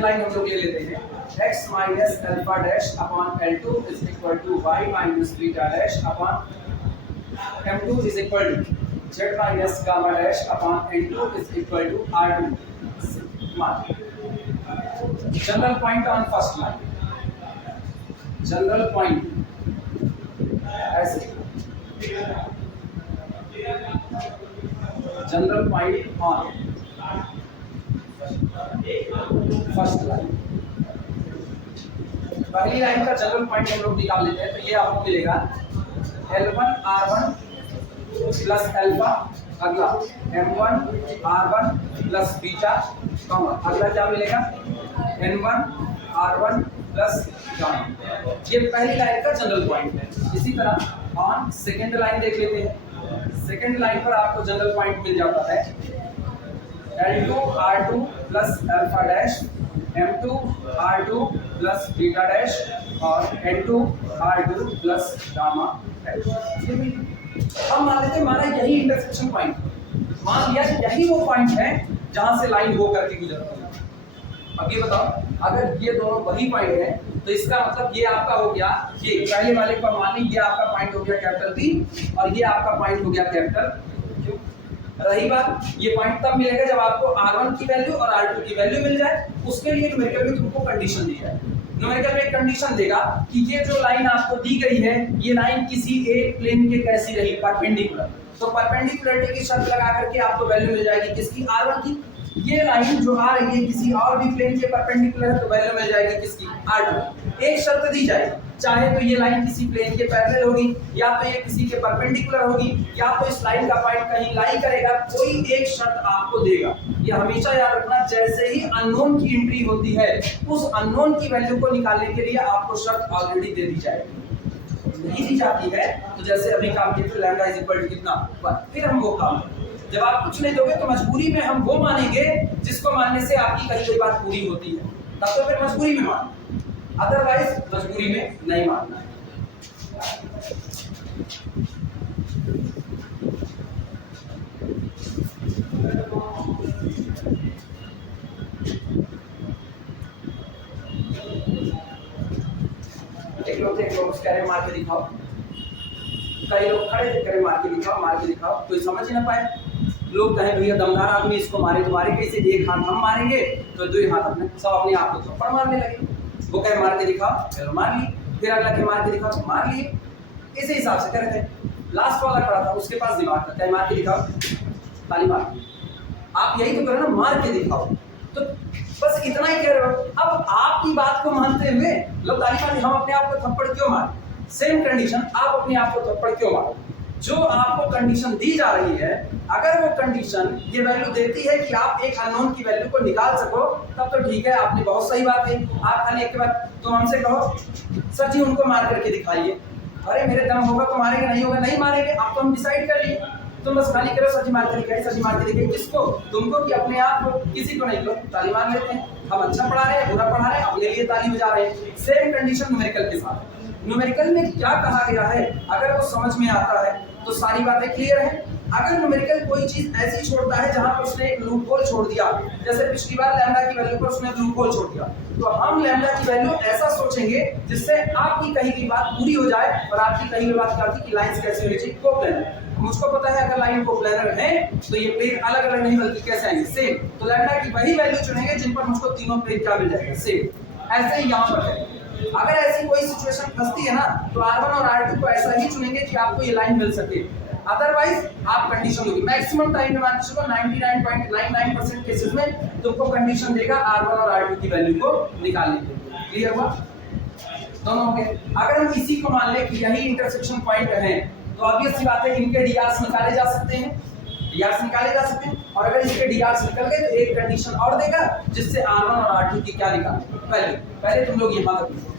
लाइन हम लोग ले लेते हैं x minus alpha dash upon L2 is equal to y minus beta dash upon M2 is equal to z minus gamma dash upon N2 is equal to R2। General point on first line, general point ऐसे, general point on first line, पहली line का general point हम लोग निकाल लेते हैं, तो ये आपको मिलेगा L1 R1 प्लस अल्फा, अगला M1 R1 प्लस बीटा, अगला क्या मिलेगा? N1 R1 plus gamma. ये पहली लाइन का जनरल पॉइंट है। इसी तरह ऑन सेकेंड लाइन देख लेते हैं। सेकेंड लाइन पर आपको जनरल पॉइंट मिल जाता है L2 R2 plus alpha dash, M2 R2 plus beta dash और N2 R2 plus gamma dash. हम मान लेते हैं, माना यही इंटरसेक्शन पॉइंट, मान लिया यही वो पॉइंट है जहां से लाइन हो करके गुजरती है। अब ये बताओ, अगर ये दोनों वही पॉइंट है तो इसका मतलब ये आपका हो गया, ये पहले वाले का मान ली ये आपका पॉइंट हो गया कैपिटल P और ये आपका पॉइंट हो गया कैपिटल Q। रही बात, ये पॉइंट तब मिलेगा जब आपको R1 की वैल्यू और R2 की वैल्यू मिल जाए। उसके लिए न्यूमेरिकल में तुमको कंडीशन दी है, न्यूमेरिकल में एक कंडीशन देगा कि ये जो लाइन आपको दी गई है, ये लाइन किसी एक प्लेन के कैसी रही? परपेंडिकुलर। तो परपेंडिकुलरिटी की शर्त लगा करके आपको वैल्यू मिल जाएगी किसकी? R1 की। ये लाइन जो आ रही है किसी और भी प्लेन के परपेंडिकुलर है, तो वैल्यू मिल जाएगी किसकी? R2। एक शर्त दी जाएगी, चाहे तो ये लाइन किसी प्लेन के पैरेलल होगी, या तो ये किसी के परपेंडिकुलर होगी, या तो इस लाइन का पॉइंट कहीं लाई करेगा, कोई एक शर्त आपको देगा। ये हमेशा याद रखना, जैसे ही अननोन की एंट्री होती है, उस अननोन की वैल्यू को निकालने के लिए आपको शर्त ऑलरेडी दे दी जाएगी। नहीं दी जाती है तो जैसे अभी काम किया तो लैम्डा इज इक्वल टू कितना, 1, फिर हम वो काम करेंगे। जब आप कुछ नहीं दोगे तो मजबूरी में हम वो मानेंगे जिसको मानने से आपकी कहीं कोई बात पूरी होती है, तब तो फिर मजबूरी में मान, अदरवाइज मजबूरी में नहीं मानना। एक लोग थे, लोग कह रहे मार के दिखाओ, कई लोग खड़े थे, कह मार के दिखाओ, मार के दिखाओ, कोई समझ ही ना पाए। लोग कहे भैया दमदार आदमी इसको मारे, तुम्हारे कैसे? एक हाथ हम मारेंगे तो दो हाथ अपने, सब अपने आप को थप्पड़ मारने लगे। वो कहे मार के दिखाओ, चलो मार लिए, फिर अगला के मार के दिखाओ तो मार लिए। इसी हिसाब से कर रहे थे। लास्ट वाला खड़ा था, उसके पास दिमाग था, कहे मार के दिखाओ, ताली मार। आप यही तो करो ना, मार के दिखाओ, तो बस इतना ही कह रहे हो। अब आपकी बात को मानते हुए लो ताली मारी, हम अपने आप को थप्पड़ क्यों मारे? सेम कंडीशन, आप अपने आप को थप्पड़ क्यों मारो? जो आपको कंडीशन दी जा रही है, अगर वो कंडीशन ये वैल्यू देती है कि आप एक अननोन की वैल्यू को निकाल सको, तब तो ठीक है, आपने बहुत सही बात कही। आप खाली एक बार तुम हमसे कहो सर जी उनको मार करके दिखाइए, अरे मेरे दम होगा तो मारेंगे, नहीं होगा नहीं मारेंगे, आप तो हम डिसाइड कर लिए। तुम बस खाली करो सर जी मार के दिखाइए, सर जी मार के दिखाइए, किसको? तुमको कि अपने आप को? किसी को नहीं। लो ताली मार लेते हैं, हम अच्छा पढ़ा रहे हैं बुरा पढ़ा रहे हैं, अपने लिए ताली बजा रहे हैं। सेम कंडीशन न्यूमेरिकल के साथ। न्यूमेरिकल में क्या कहा गया है, अगर वो समझ में आता है तो सारी बातें क्लियर है। अगर न्यूमेरिकल कोई चीज ऐसी छोड़ता है जहां पर उसने एक लूप होल छोड़ दिया, जैसे पिछली बार लैम्डा की वैल्यू पर उसने लूप होल छोड़ दिया, तो हम लैम्डा की वैल्यू ऐसा सोचेंगे जिससे आपकी कही गई बात पूरी हो जाए। और आपकी कही गई बात क्या थी कि लाइंस कैसी होनी चाहिए? कोप्लेनर। मुझको पता है अगर लाइन कोप्लेनर है तो ये प्लेन अलग अलग नहीं बल्कि कैसे आएंगे? सेम। तो लैम्डा की वही वैल्यू चुनेंगे जिन पर मुझको तीनों प्लेन क्या मिल जाएगा? सेम। ऐसे ही यहाँ पर है। अगर ऐसी कोई सिचुएशन फंसती है ना, तो R1 और R2 को ऐसा ही चुनेंगे कि आपको ये लाइन मिल सके। अदरवाइज आप कंडीशन होगी मैक्सिमम टाइम में, मान के चलो 99.99% केसेस में तुमको कंडीशन देगा R1 और R2 की वैल्यू को निकालने के लिए। क्लियर हुआ? दोनों हो गए। अगर हम इसी को मान ले कि यही इंटरसेक्शन पॉइंट है, तो ऑब्वियस सी बात है इनके डीआर्स निकाले जा सकते हैं, डीआर्स निकाले जा सकते हैं। और अगर इसके डीआर्स निकल गए तो एक कंडीशन और देगा जिससे R1 और R2 की क्या निकालें? वैल्यू। पहले तुम लोग यहाँ तक लिखो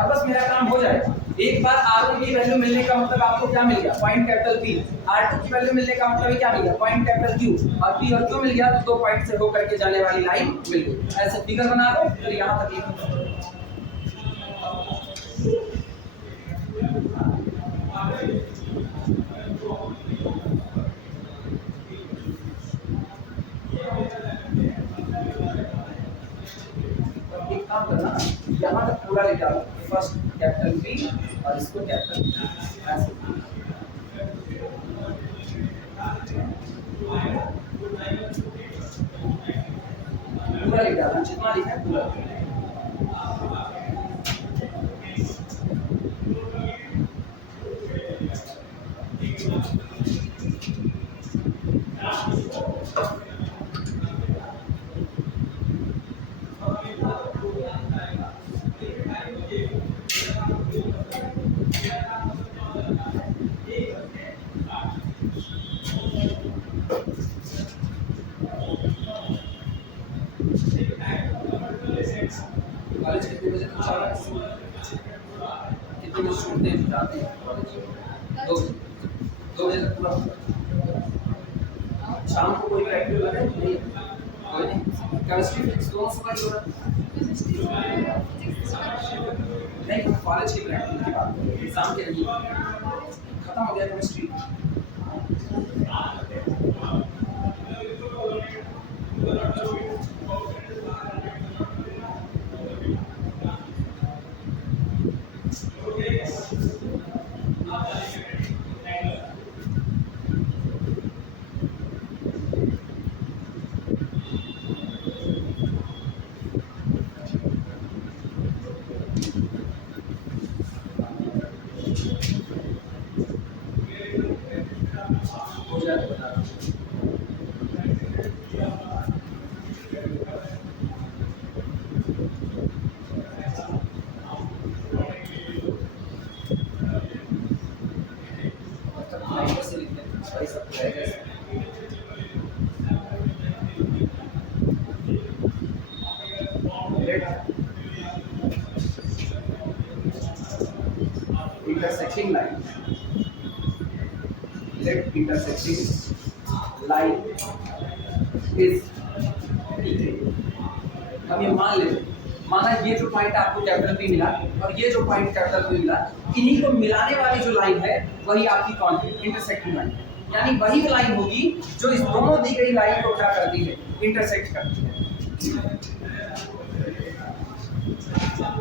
और बस मेरा काम हो जाएगा। एक बार R1 की वैल्यू मिलने का मतलब आपको क्या मिल गया? Point capital P। R2 की वैल्यू मिलने का मतलब क्या मिल गया? Point capital Q। और P और Q मिल गया तो दो पॉइंट से होकर के जाने वाली लाइन मिल गई। ऐसे फिगर बना दो, फिर यहाँ तक लिखो। एक काम करना, यहाँ तक पूरा ले जाओ, फर्स्ट कैपिटल P और इसको कैपिटल P ऐसे। पूरा ले जाना, जितना लिखा है पूरा। कॉलेज कितने बजे तक चल रहा है? कितने बजे छूटते हैं जाते हैं कॉलेज? 2 बजे तक पूरा। शाम को कोई प्रैक्टिकल लगा है? नहीं कोई नहीं। केमिस्ट्री फिजिक्स दोनों सुबह ही हो रहा है? नहीं, कॉलेज की प्रैक्टिकल की बात कर रहे हैं, एग्जाम के नहीं। खत्म हो गया केमिस्ट्री। हो जाए तो बता दो। से लिख लेते हैं, भाई सब रहेगा। Intersecting line. Let intersecting line is हम ये मान लेते, माना ये जो पॉइंट आपको कैपिटल P मिला और ये जो पॉइंट कैपिटल P मिला, इन्हीं को मिलाने वाली जो लाइन है वही आपकी कौन है? Intersecting line. यानी वही लाइन होगी जो इस दोनों दी गई लाइन को क्या करती है? इंटरसेक्ट करती है।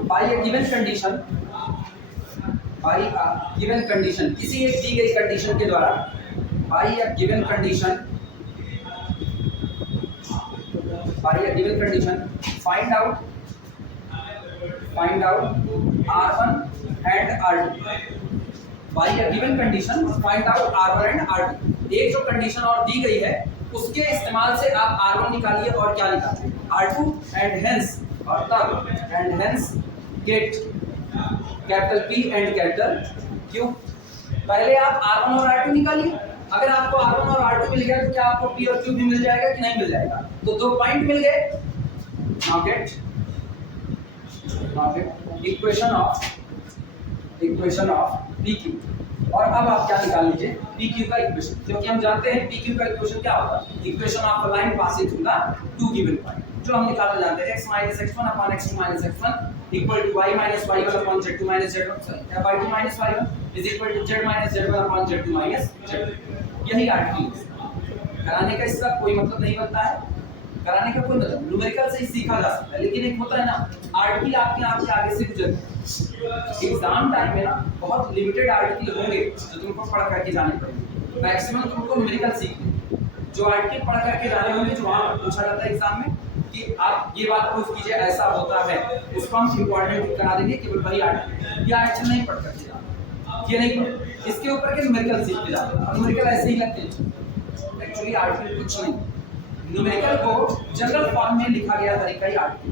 By a given condition, by a given condition, किसी एक दी गई कंडीशन के द्वारा, by a given condition, by a given condition find out R1 and R2। by a given condition find out R1 and R2। एक जो condition और दी गई है उसके इस्तेमाल से आप R1 निकालिए और क्या निकालिए? R2 and hence और तब and hence get capital P and capital Q। पहले आप R1 और R2 निकालिए। अगर आपको R1 और R2 मिल गया तो क्या आपको P और Q भी मिल जाएगा कि नहीं मिल जाएगा? तो 2 पॉइंट मिल गए। Now get equation of PQ। और अब आप क्या निकाल लीजिए PQ का इक्वेशन, क्योंकि हम जानते हैं PQ का इक्वेशन क्या होता है, equation of a line passing through the two given point, जो हम निकालना जानते हैं, x - x1 upon x2 - x1 equal to y - y1 upon z2 - z1, या y2 - y1 is equal to z - z1 upon z2 - z2। यही article कराने का इसका कोई मतलब नहीं बनता है, कराने का कोई मतलब न्यूमेरिकल से ही सीखा जा सकता है, लेकिन एक होता है ना आर्टिकल आपके आगे से गुजरते हैं। एग्जाम टाइम में ना बहुत लिमिटेड आर्टिकल होंगे जो तुमको पढ़ करके जाने पड़ेंगे, मैक्सिमम तुमको न्यूमेरिकल सीखने, जो आर्टिकल पढ़ करके जाने होंगे जो वहाँ पूछा जाता है एग्जाम में कि आप ये बात प्रूफ कीजिए ऐसा होता है, उसको हम इंपॉर्टेंट करा देंगे कि वही आर्टिकल, ये आर्टिकल नहीं पढ़ करके जाना, ये नहीं पढ़, इसके ऊपर के न्यूमेरिकल सीख के जाते हैं, और न्यूमेरिकल ऐसे ही लगते हैं। एक्चुअली आर्टिकल कुछ नहीं, न्यूमेरिकल को जनरल फॉर्म में लिखा गया तरीका ही आर्टिकल।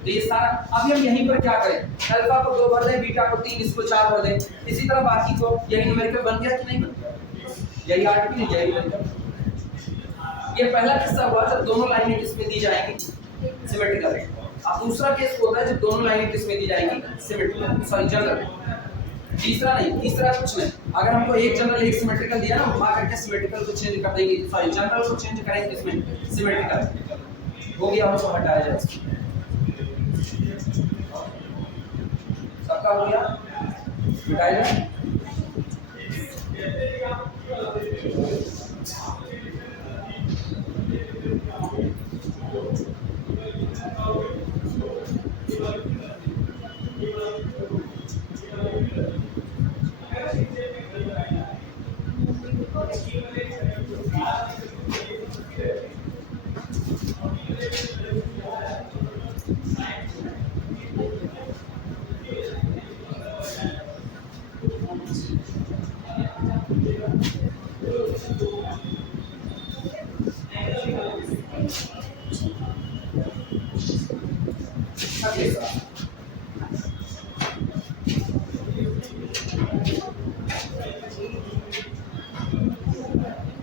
तो ये सारा अभी हम यहीं पर क्या करें, अल्फा को 2 भर दें, बीटा को 3, इसको 4 भर दें, इसी तरह बाकी को, यही न्यूमेरिकल बन गया कि नहीं बन गया, यही आर्टिकल यही बन गया। ये पहला किस्सा हुआ जब दोनों लाइनें किसमें दी जाएंगी सिमेट्रिकल, अब दूसरा केस होता है जब दोनों लाइनें किसमें दी जाएंगी सिमेट्रिकल, सॉरी जनरल, तीसरा नहीं, तीसरा कुछ नहीं, अगर हमको एक जनरल एक सिमेट्रिकल दिया ना, उठा करके सिमेट्रिकल को चेंज कर देंगे, सॉरी जनरल को चेंज करेंगे इसमें सिमेट्रिकल हो गया, उसको हटाया जाए, सबका हो गया मिटाया जाए।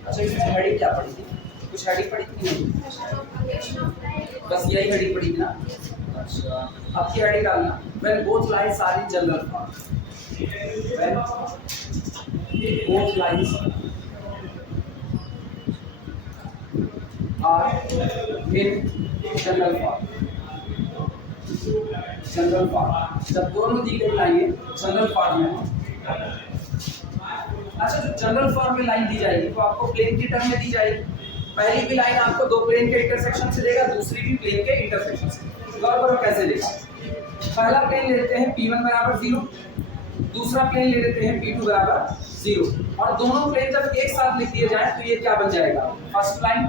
अच्छा इसमें हेडिंग क्या पड़ी थी, कुछ हेडिंग पड़ी थी नहीं, बस यही हेडिंग पड़ी थी ना। अच्छा अब की हेडिंग डालना, when both lines are in general form, when both lines are in general form, general form जब दोनों दी गई लाइनें जनरल फॉर्म में। अच्छा जो जनरल फॉर्म में लाइन दी जाएगी तो आपको प्लेन की टर्म में दी जाएगी, पहली भी लाइन आपको दो प्लेन के इंटरसेक्शन से देगा, दूसरी भी प्लेन के इंटरसेक्शन से। गौर करो कैसे देगा, पहला प्लेन ले लेते हैं P1 बराबर 0, दूसरा प्लेन ले लेते हैं P2 बराबर 0, और दोनों प्लेन जब एक साथ लिख दिए जाए तो ये क्या बन जाएगा, फर्स्ट लाइन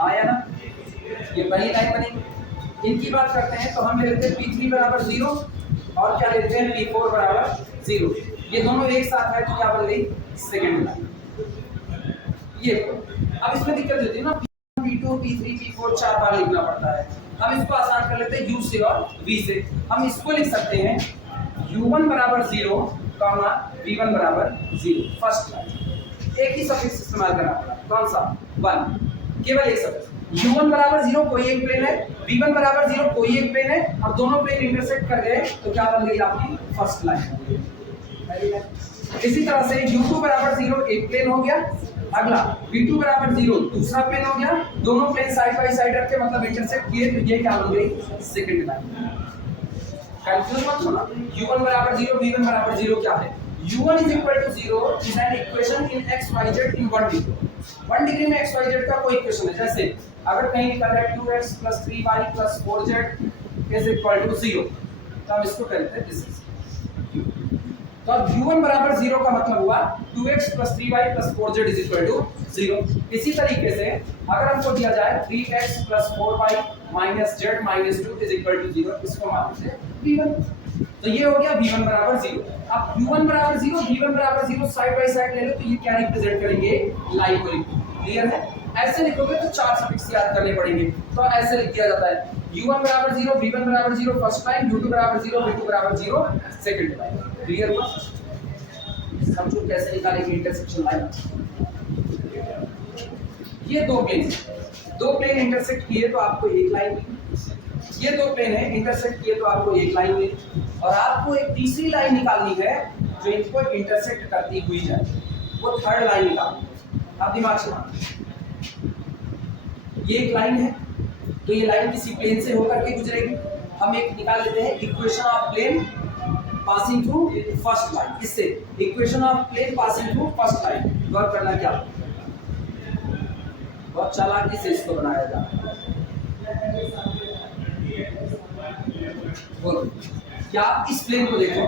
आया ना, ये पहली लाइन बनेगी। इनकी बात करते हैं तो हम ले लेते हैं P3 बराबर 0 और क्या लेते हैं P4 बराबर 0, ये दोनों एक साथ है तो क्या बन गई सेकंड लाइन। ये अब इसमें दिक्कत होती है ना, P2 P3 P4 4 बार लिखना पड़ता है, हम इसको आसान कर लेते हैं U से और V से, हम इसको लिख सकते हैं U1 बराबर 0 कॉमा V1 बराबर 0, फर्स्ट लाइन। एक ही सफिक्स इस्तेमाल करना पड़ा, कौन सा 1, केवल एक सफिक्स। U1 बराबर 0 कोई एक प्लेन है, V1 बराबर 0 कोई एक प्लेन है, और दोनों प्लेन इंटरसेक्ट कर गए तो क्या बन गई आपकी फर्स्ट लाइन। इसी तरह से U2 बराबर 0 एक प्लेन हो गया, अगला V2 बराबर 0 दूसरा प्लेन हो गया, दोनों प्लेन साइड बाय साइड रखे मतलब इंटरसेक्ट किए तो ये क्या बन गई सेकंड लाइन। कंफ्यूज मत होना, U1 बराबर 0 V1 बराबर 0 क्या है, U1 is equal to 0 is an equation in x y z in 1 degree, 1 degree में x y z का कोई इक्वेशन है, जैसे अगर कहीं लिखा है 2x + 3y + 4z is equal to 0 तो हम इसको करते हैं दिस इज, तो अब U1 बराबर 0 का मतलब हुआ 2x + 3y + 4z is equal to 0। इसी तरीके से अगर हमको दिया जाए 3x + 4y - z - 2 is equal to 0, इसको मान लीजिए V1, तो ये हो गया V1 बराबर 0। अब U1 बराबर 0 V1 बराबर 0 साइड बाय साइड ले लो तो ये क्या रिप्रेजेंट करेंगे, लाइन को, क्लियर है। ऐसे लिखोगे तो चार सफिक्स याद करने पड़ेंगे, तो ऐसे लिख दिया जाता है U1 बराबर 0 V1 बराबर 0 फर्स्ट लाइन, U2 बराबर 0 V2 बराबर 0 सेकंड लाइन, क्लियर हुआ। समझो कैसे निकालेंगे इंटरसेक्शन लाइन। ये दो प्लेन इंटरसेक्ट किए तो आपको एक लाइन मिली, ये दो प्लेन है इंटरसेक्ट किए तो आपको एक लाइन मिली, और आपको एक तीसरी लाइन निकालनी है जो इनको इंटरसेक्ट करती हुई जाए, वो थर्ड लाइन निकालनी है। आप दिमाग से मानो, ये एक लाइन है तो ये लाइन किसी प्लेन से होकर के गुजरेगी। हम एक निकाल लेते हैं equation of plane passing through first line. इससे equation of plane passing through first line work करना क्या, बहुत चालाकी से इसको बनाया जा रहा है। क्या इस प्लेन को देखो,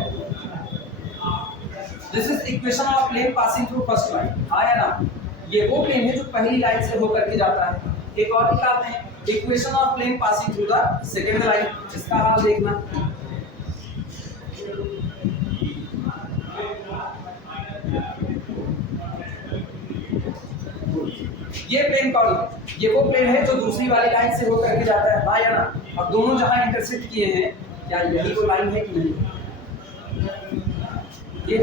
this is equation of plane passing through first line, आया ना। ये वो प्लेन है जो पहली लाइन से होकर के जाता है। एक और निकालते हैं equation of plane passing through the second line, इसका हाल देखना। ये प्लेन कौन, ये वो प्लेन है जो दूसरी वाली लाइन से होकर के जाता है, हाँ या ना। अब दोनों जहां इंटरसेक्ट किए हैं, क्या यही वो लाइन है कि नहीं? ये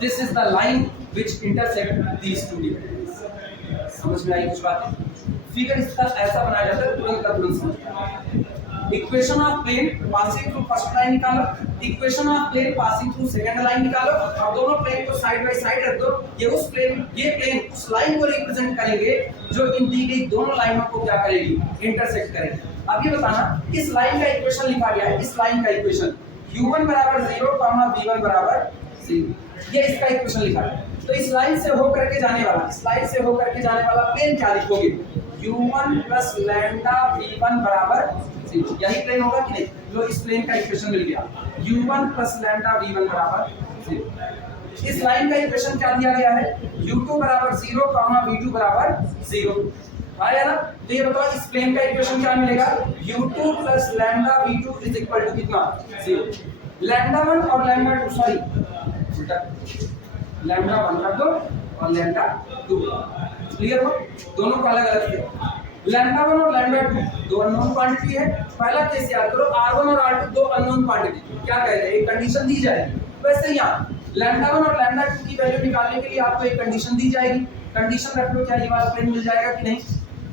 this is the line which intersect these two difference. समझ में आई कुछ बातें? फिगर इसका ऐसा बनाया जाता है, तुरंत का तुरंत समझ में आए। Equation of plane passing through first line निकालो, equation of plane passing through second line निकालो, और दोनों प्लेन को साइड बाय साइड रख दो। ये प्लेन उस लाइन को रिप्रेजेंट करेंगे जो इन दी गई दोनों लाइनों को क्या करेगी, इंटरसेक्ट करेगी। अब ये बताना, इस लाइन का इक्वेशन लिखा गया है, इस लाइन का इक्वेशन u1 बराबर 0, v1 बराबर 0, ये इसका इक्वेशन लिखा है। तो इस लाइन से होकर के जाने वाला, इस लाइन से होकर के जाने वाला प्लेन क्या लिखोगे, u1 प्लस लैम्डा v1 बराबर 0, यही प्लेन होगा कि नहीं? जो इस प्लेन का इक्वेशन मिल गया, u1 प्लस लैम्डा v1 बराबर 0। इस लाइन का इक्वेशन क्या दिया गया है, u2 बराबर 0, v2 बराबर 0, आया ना। तो ये बताओ इस प्लेन का इक्वेशन क्या मिलेगा, u2 plus lambda v2 is equal to कितना, 0। लैम्डा 1 और लैम्डा 2, सॉरी लैम्डा 1 रख दो और लैम्डा 2, क्लियर हो? दोनों को अलग अलग किया। लैम्डा 1 और लैम्डा 2 दो अननोन क्वांटिटी है। पहला केस याद करो, r1 और r2 दो अननोन क्वांटिटी, क्या कह रहे हैं, एक कंडीशन दी जाएगी। वैसे यहाँ लैम्डा 1 और लैम्डा 2 की वैल्यू निकालने के लिए आपको एक कंडीशन दी जाएगी। कंडीशन रख लो, क्या ये वाला प्लेन मिल जाएगा कि नहीं?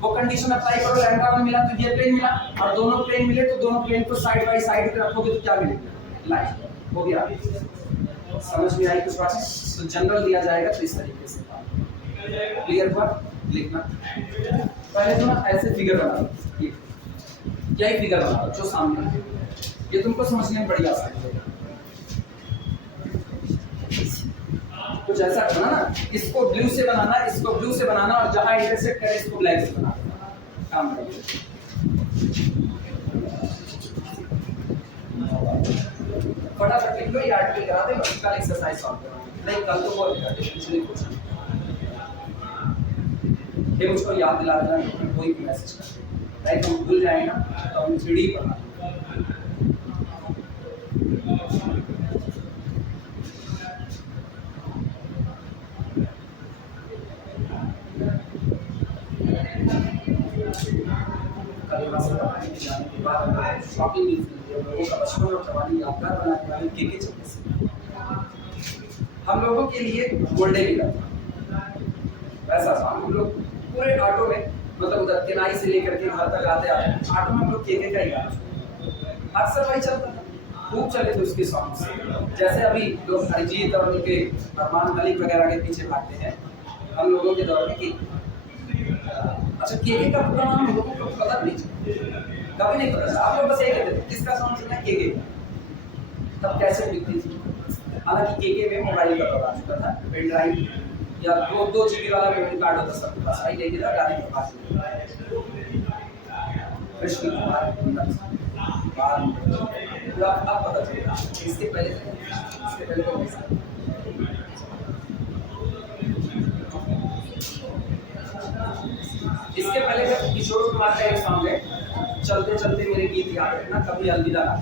वो कंडीशन अप्लाई करो, लैम्डा 1 मिला तो ये प्लेन मिला, और दोनों प्लेन मिले तो दोनों प्लेन को साइड बाय साइड रखोगे तो क्या मिलेगा, लाइन। हो गया, समझ में आई कुछ बात? तो जनरल दिया जाएगा तो इस तरीके से, क्लियर हुआ? लिखना पहले तो ना ऐसे फिगर बना लो, यही फिगर बना लो जो सामने है, ये तुमको समझने में बड़ी आसानी है। कुछ ऐसा करना ना, इसको ब्लू से बनाना, इसको ब्लू से बनाना, और जहां इंटरसेक्ट करे इसको ब्लैक से बनाना, काम करिए। फटाफट लिख लो, ये आर्टिकल करा दे, कल एक्सरसाइज सॉल्व करना, नहीं कल तो वो पिछले क्वेश्चन ये मुझको याद दिला देना, कोई भी मैसेज कर, राइट? हम भूल जाए ना तो हम 3D पढ़ना। शॉपिंग लोगों का बचपन और जवानी यादगार बनाने वाले के चलते से हम लोगों के लिए गोल्डन निकला था। ऐसा हम लोग पूरे ऑटो में, मतलब उधर केनाई से लेकर के घर तक आते आते ऑटो में हम लोग केके का ही गाना अक्सर वही चलता था, खूब चले थे उसके सॉन्ग से। जैसे अभी लोग अरिजीत और उनके अरमान मलिक वगैरह के पीछे भागते हैं, हम लोगों के दौर में कि अच्छा केके का पूरा नाम हम लोगों को पता नहीं, कभी नहीं पता था। आप लोग बस ये कहते थे किसका सॉन्ग सुनना है, केके। तब कैसे दिखती थी, हालांकि केके में मोबाइल का दौर आ चुका था, पेन ड्राइव या 2 GB वाला मेमोरी कार्ड होता सबके पास, आई लेके था गाने के पास विष्णु कुमार पूरा अब पता चलेगा। इसके पहले तो इसके पहले जब किशोर कुमार का एक सॉन्ग है, चलते चलते मेरे गीत याद रखना कभी अलविदा ना।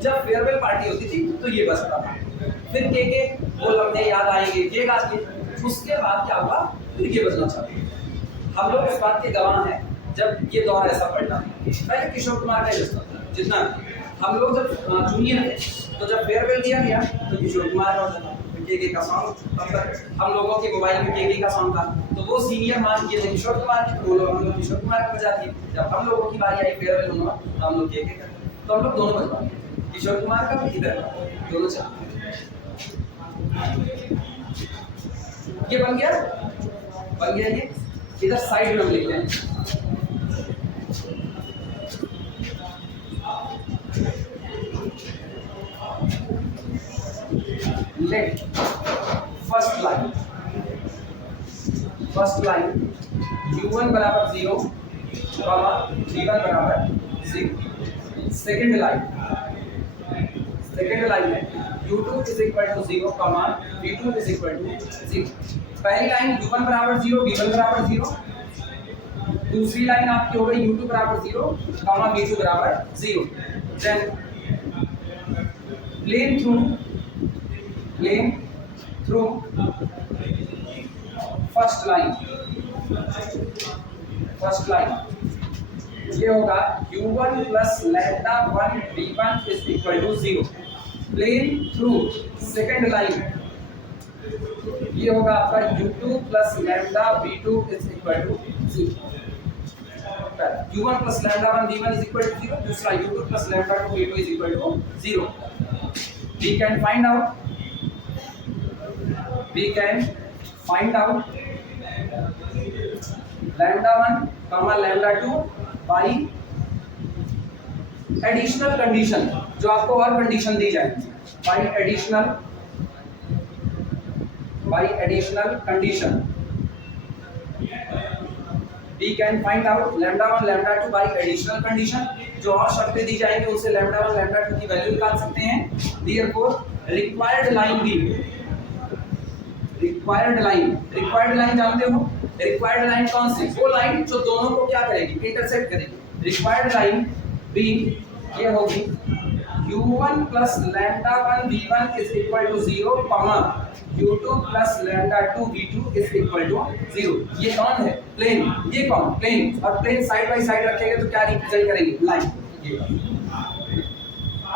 जब फेयरवेल पार्टी होती थी तो ये बजता था, फिर के वो लम्हे याद आएंगे ये गा के, उसके बाद क्या हुआ, फिर ये बजना चालू। हम लोग इस बात के गवाह हैं, जब ये दौर ऐसा पड़ता पहले किशोर कुमार का बजता था। जितना हम लोग जब जूनियर थे तो जब फेयरवेल दिया गया तो किशोर कुमार का बजना, के का सॉन्ग, तब तक हम लोगों के मोबाइल में के का सॉन्ग था, तो वो सीनियर मान के किशोर कुमार की, तो हम लोग किशोर कुमार की बजाती है। जब हम लोगों की बारी आई फेयरवेल हुआ तो हम लोग के करते, तो हम लोग दोनों बजवाते, किशोर कुमार का भी इधर का, दोनों चाहते। ये बन गया, बन गया ये। इधर साइड में हम लिखते हैं लेट फर्स्ट लाइन u1 बराबर 0, v1 बराबर 0। सेकंड लाइन में u2 is equal to 0, v2 is equal to 0। पहली लाइन u1 बराबर 0, v1 बराबर 0। दूसरी लाइन आपकी हो गई u2 बराबर 0, v2 बराबर 0। Then plane through first line ये होगा u1 plus lambda 1 v1 is equal to 0। Plane through second line ये होगा आपका u2 plus lambda v2 is equal to 0। u1 plus lambda 1 v1 is equal to 0, दूसरा u2 plus lambda 2 v2 is equal to 0। we can find out lambda 1 comma lambda 2 by additional condition, जो आपको और condition दी जाएगी, by additional condition we can find out lambda 1 lambda 2 by additional condition। जो और शर्तें दी जाएंगी उनसे lambda 1 lambda 2 की वैल्यू निकाल सकते हैं। therefore रिक्वायर्ड लाइन जानते हो, रिक्वायर्ड लाइन कौन सी? वो लाइन जो दोनों को क्या करेगी, इंटरसेक्ट करेगी। रिक्वायर्ड लाइन बी ये होगी u1 plus lambda 1 v1 is equal to 0, u2 plus lambda 2 v2 is equal to 0। ये कौन है? प्लेन। ये कौन? प्लेन। और प्लेन साइड बाय साइड रखेंगे तो क्या रिप्रेजेंट करेंगे? लाइन। ये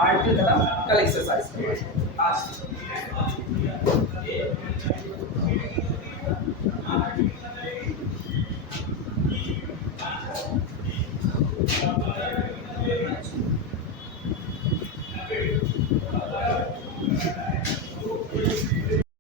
आर्टिकल खत्म, कल एक्सरसाइज करेंगे आज।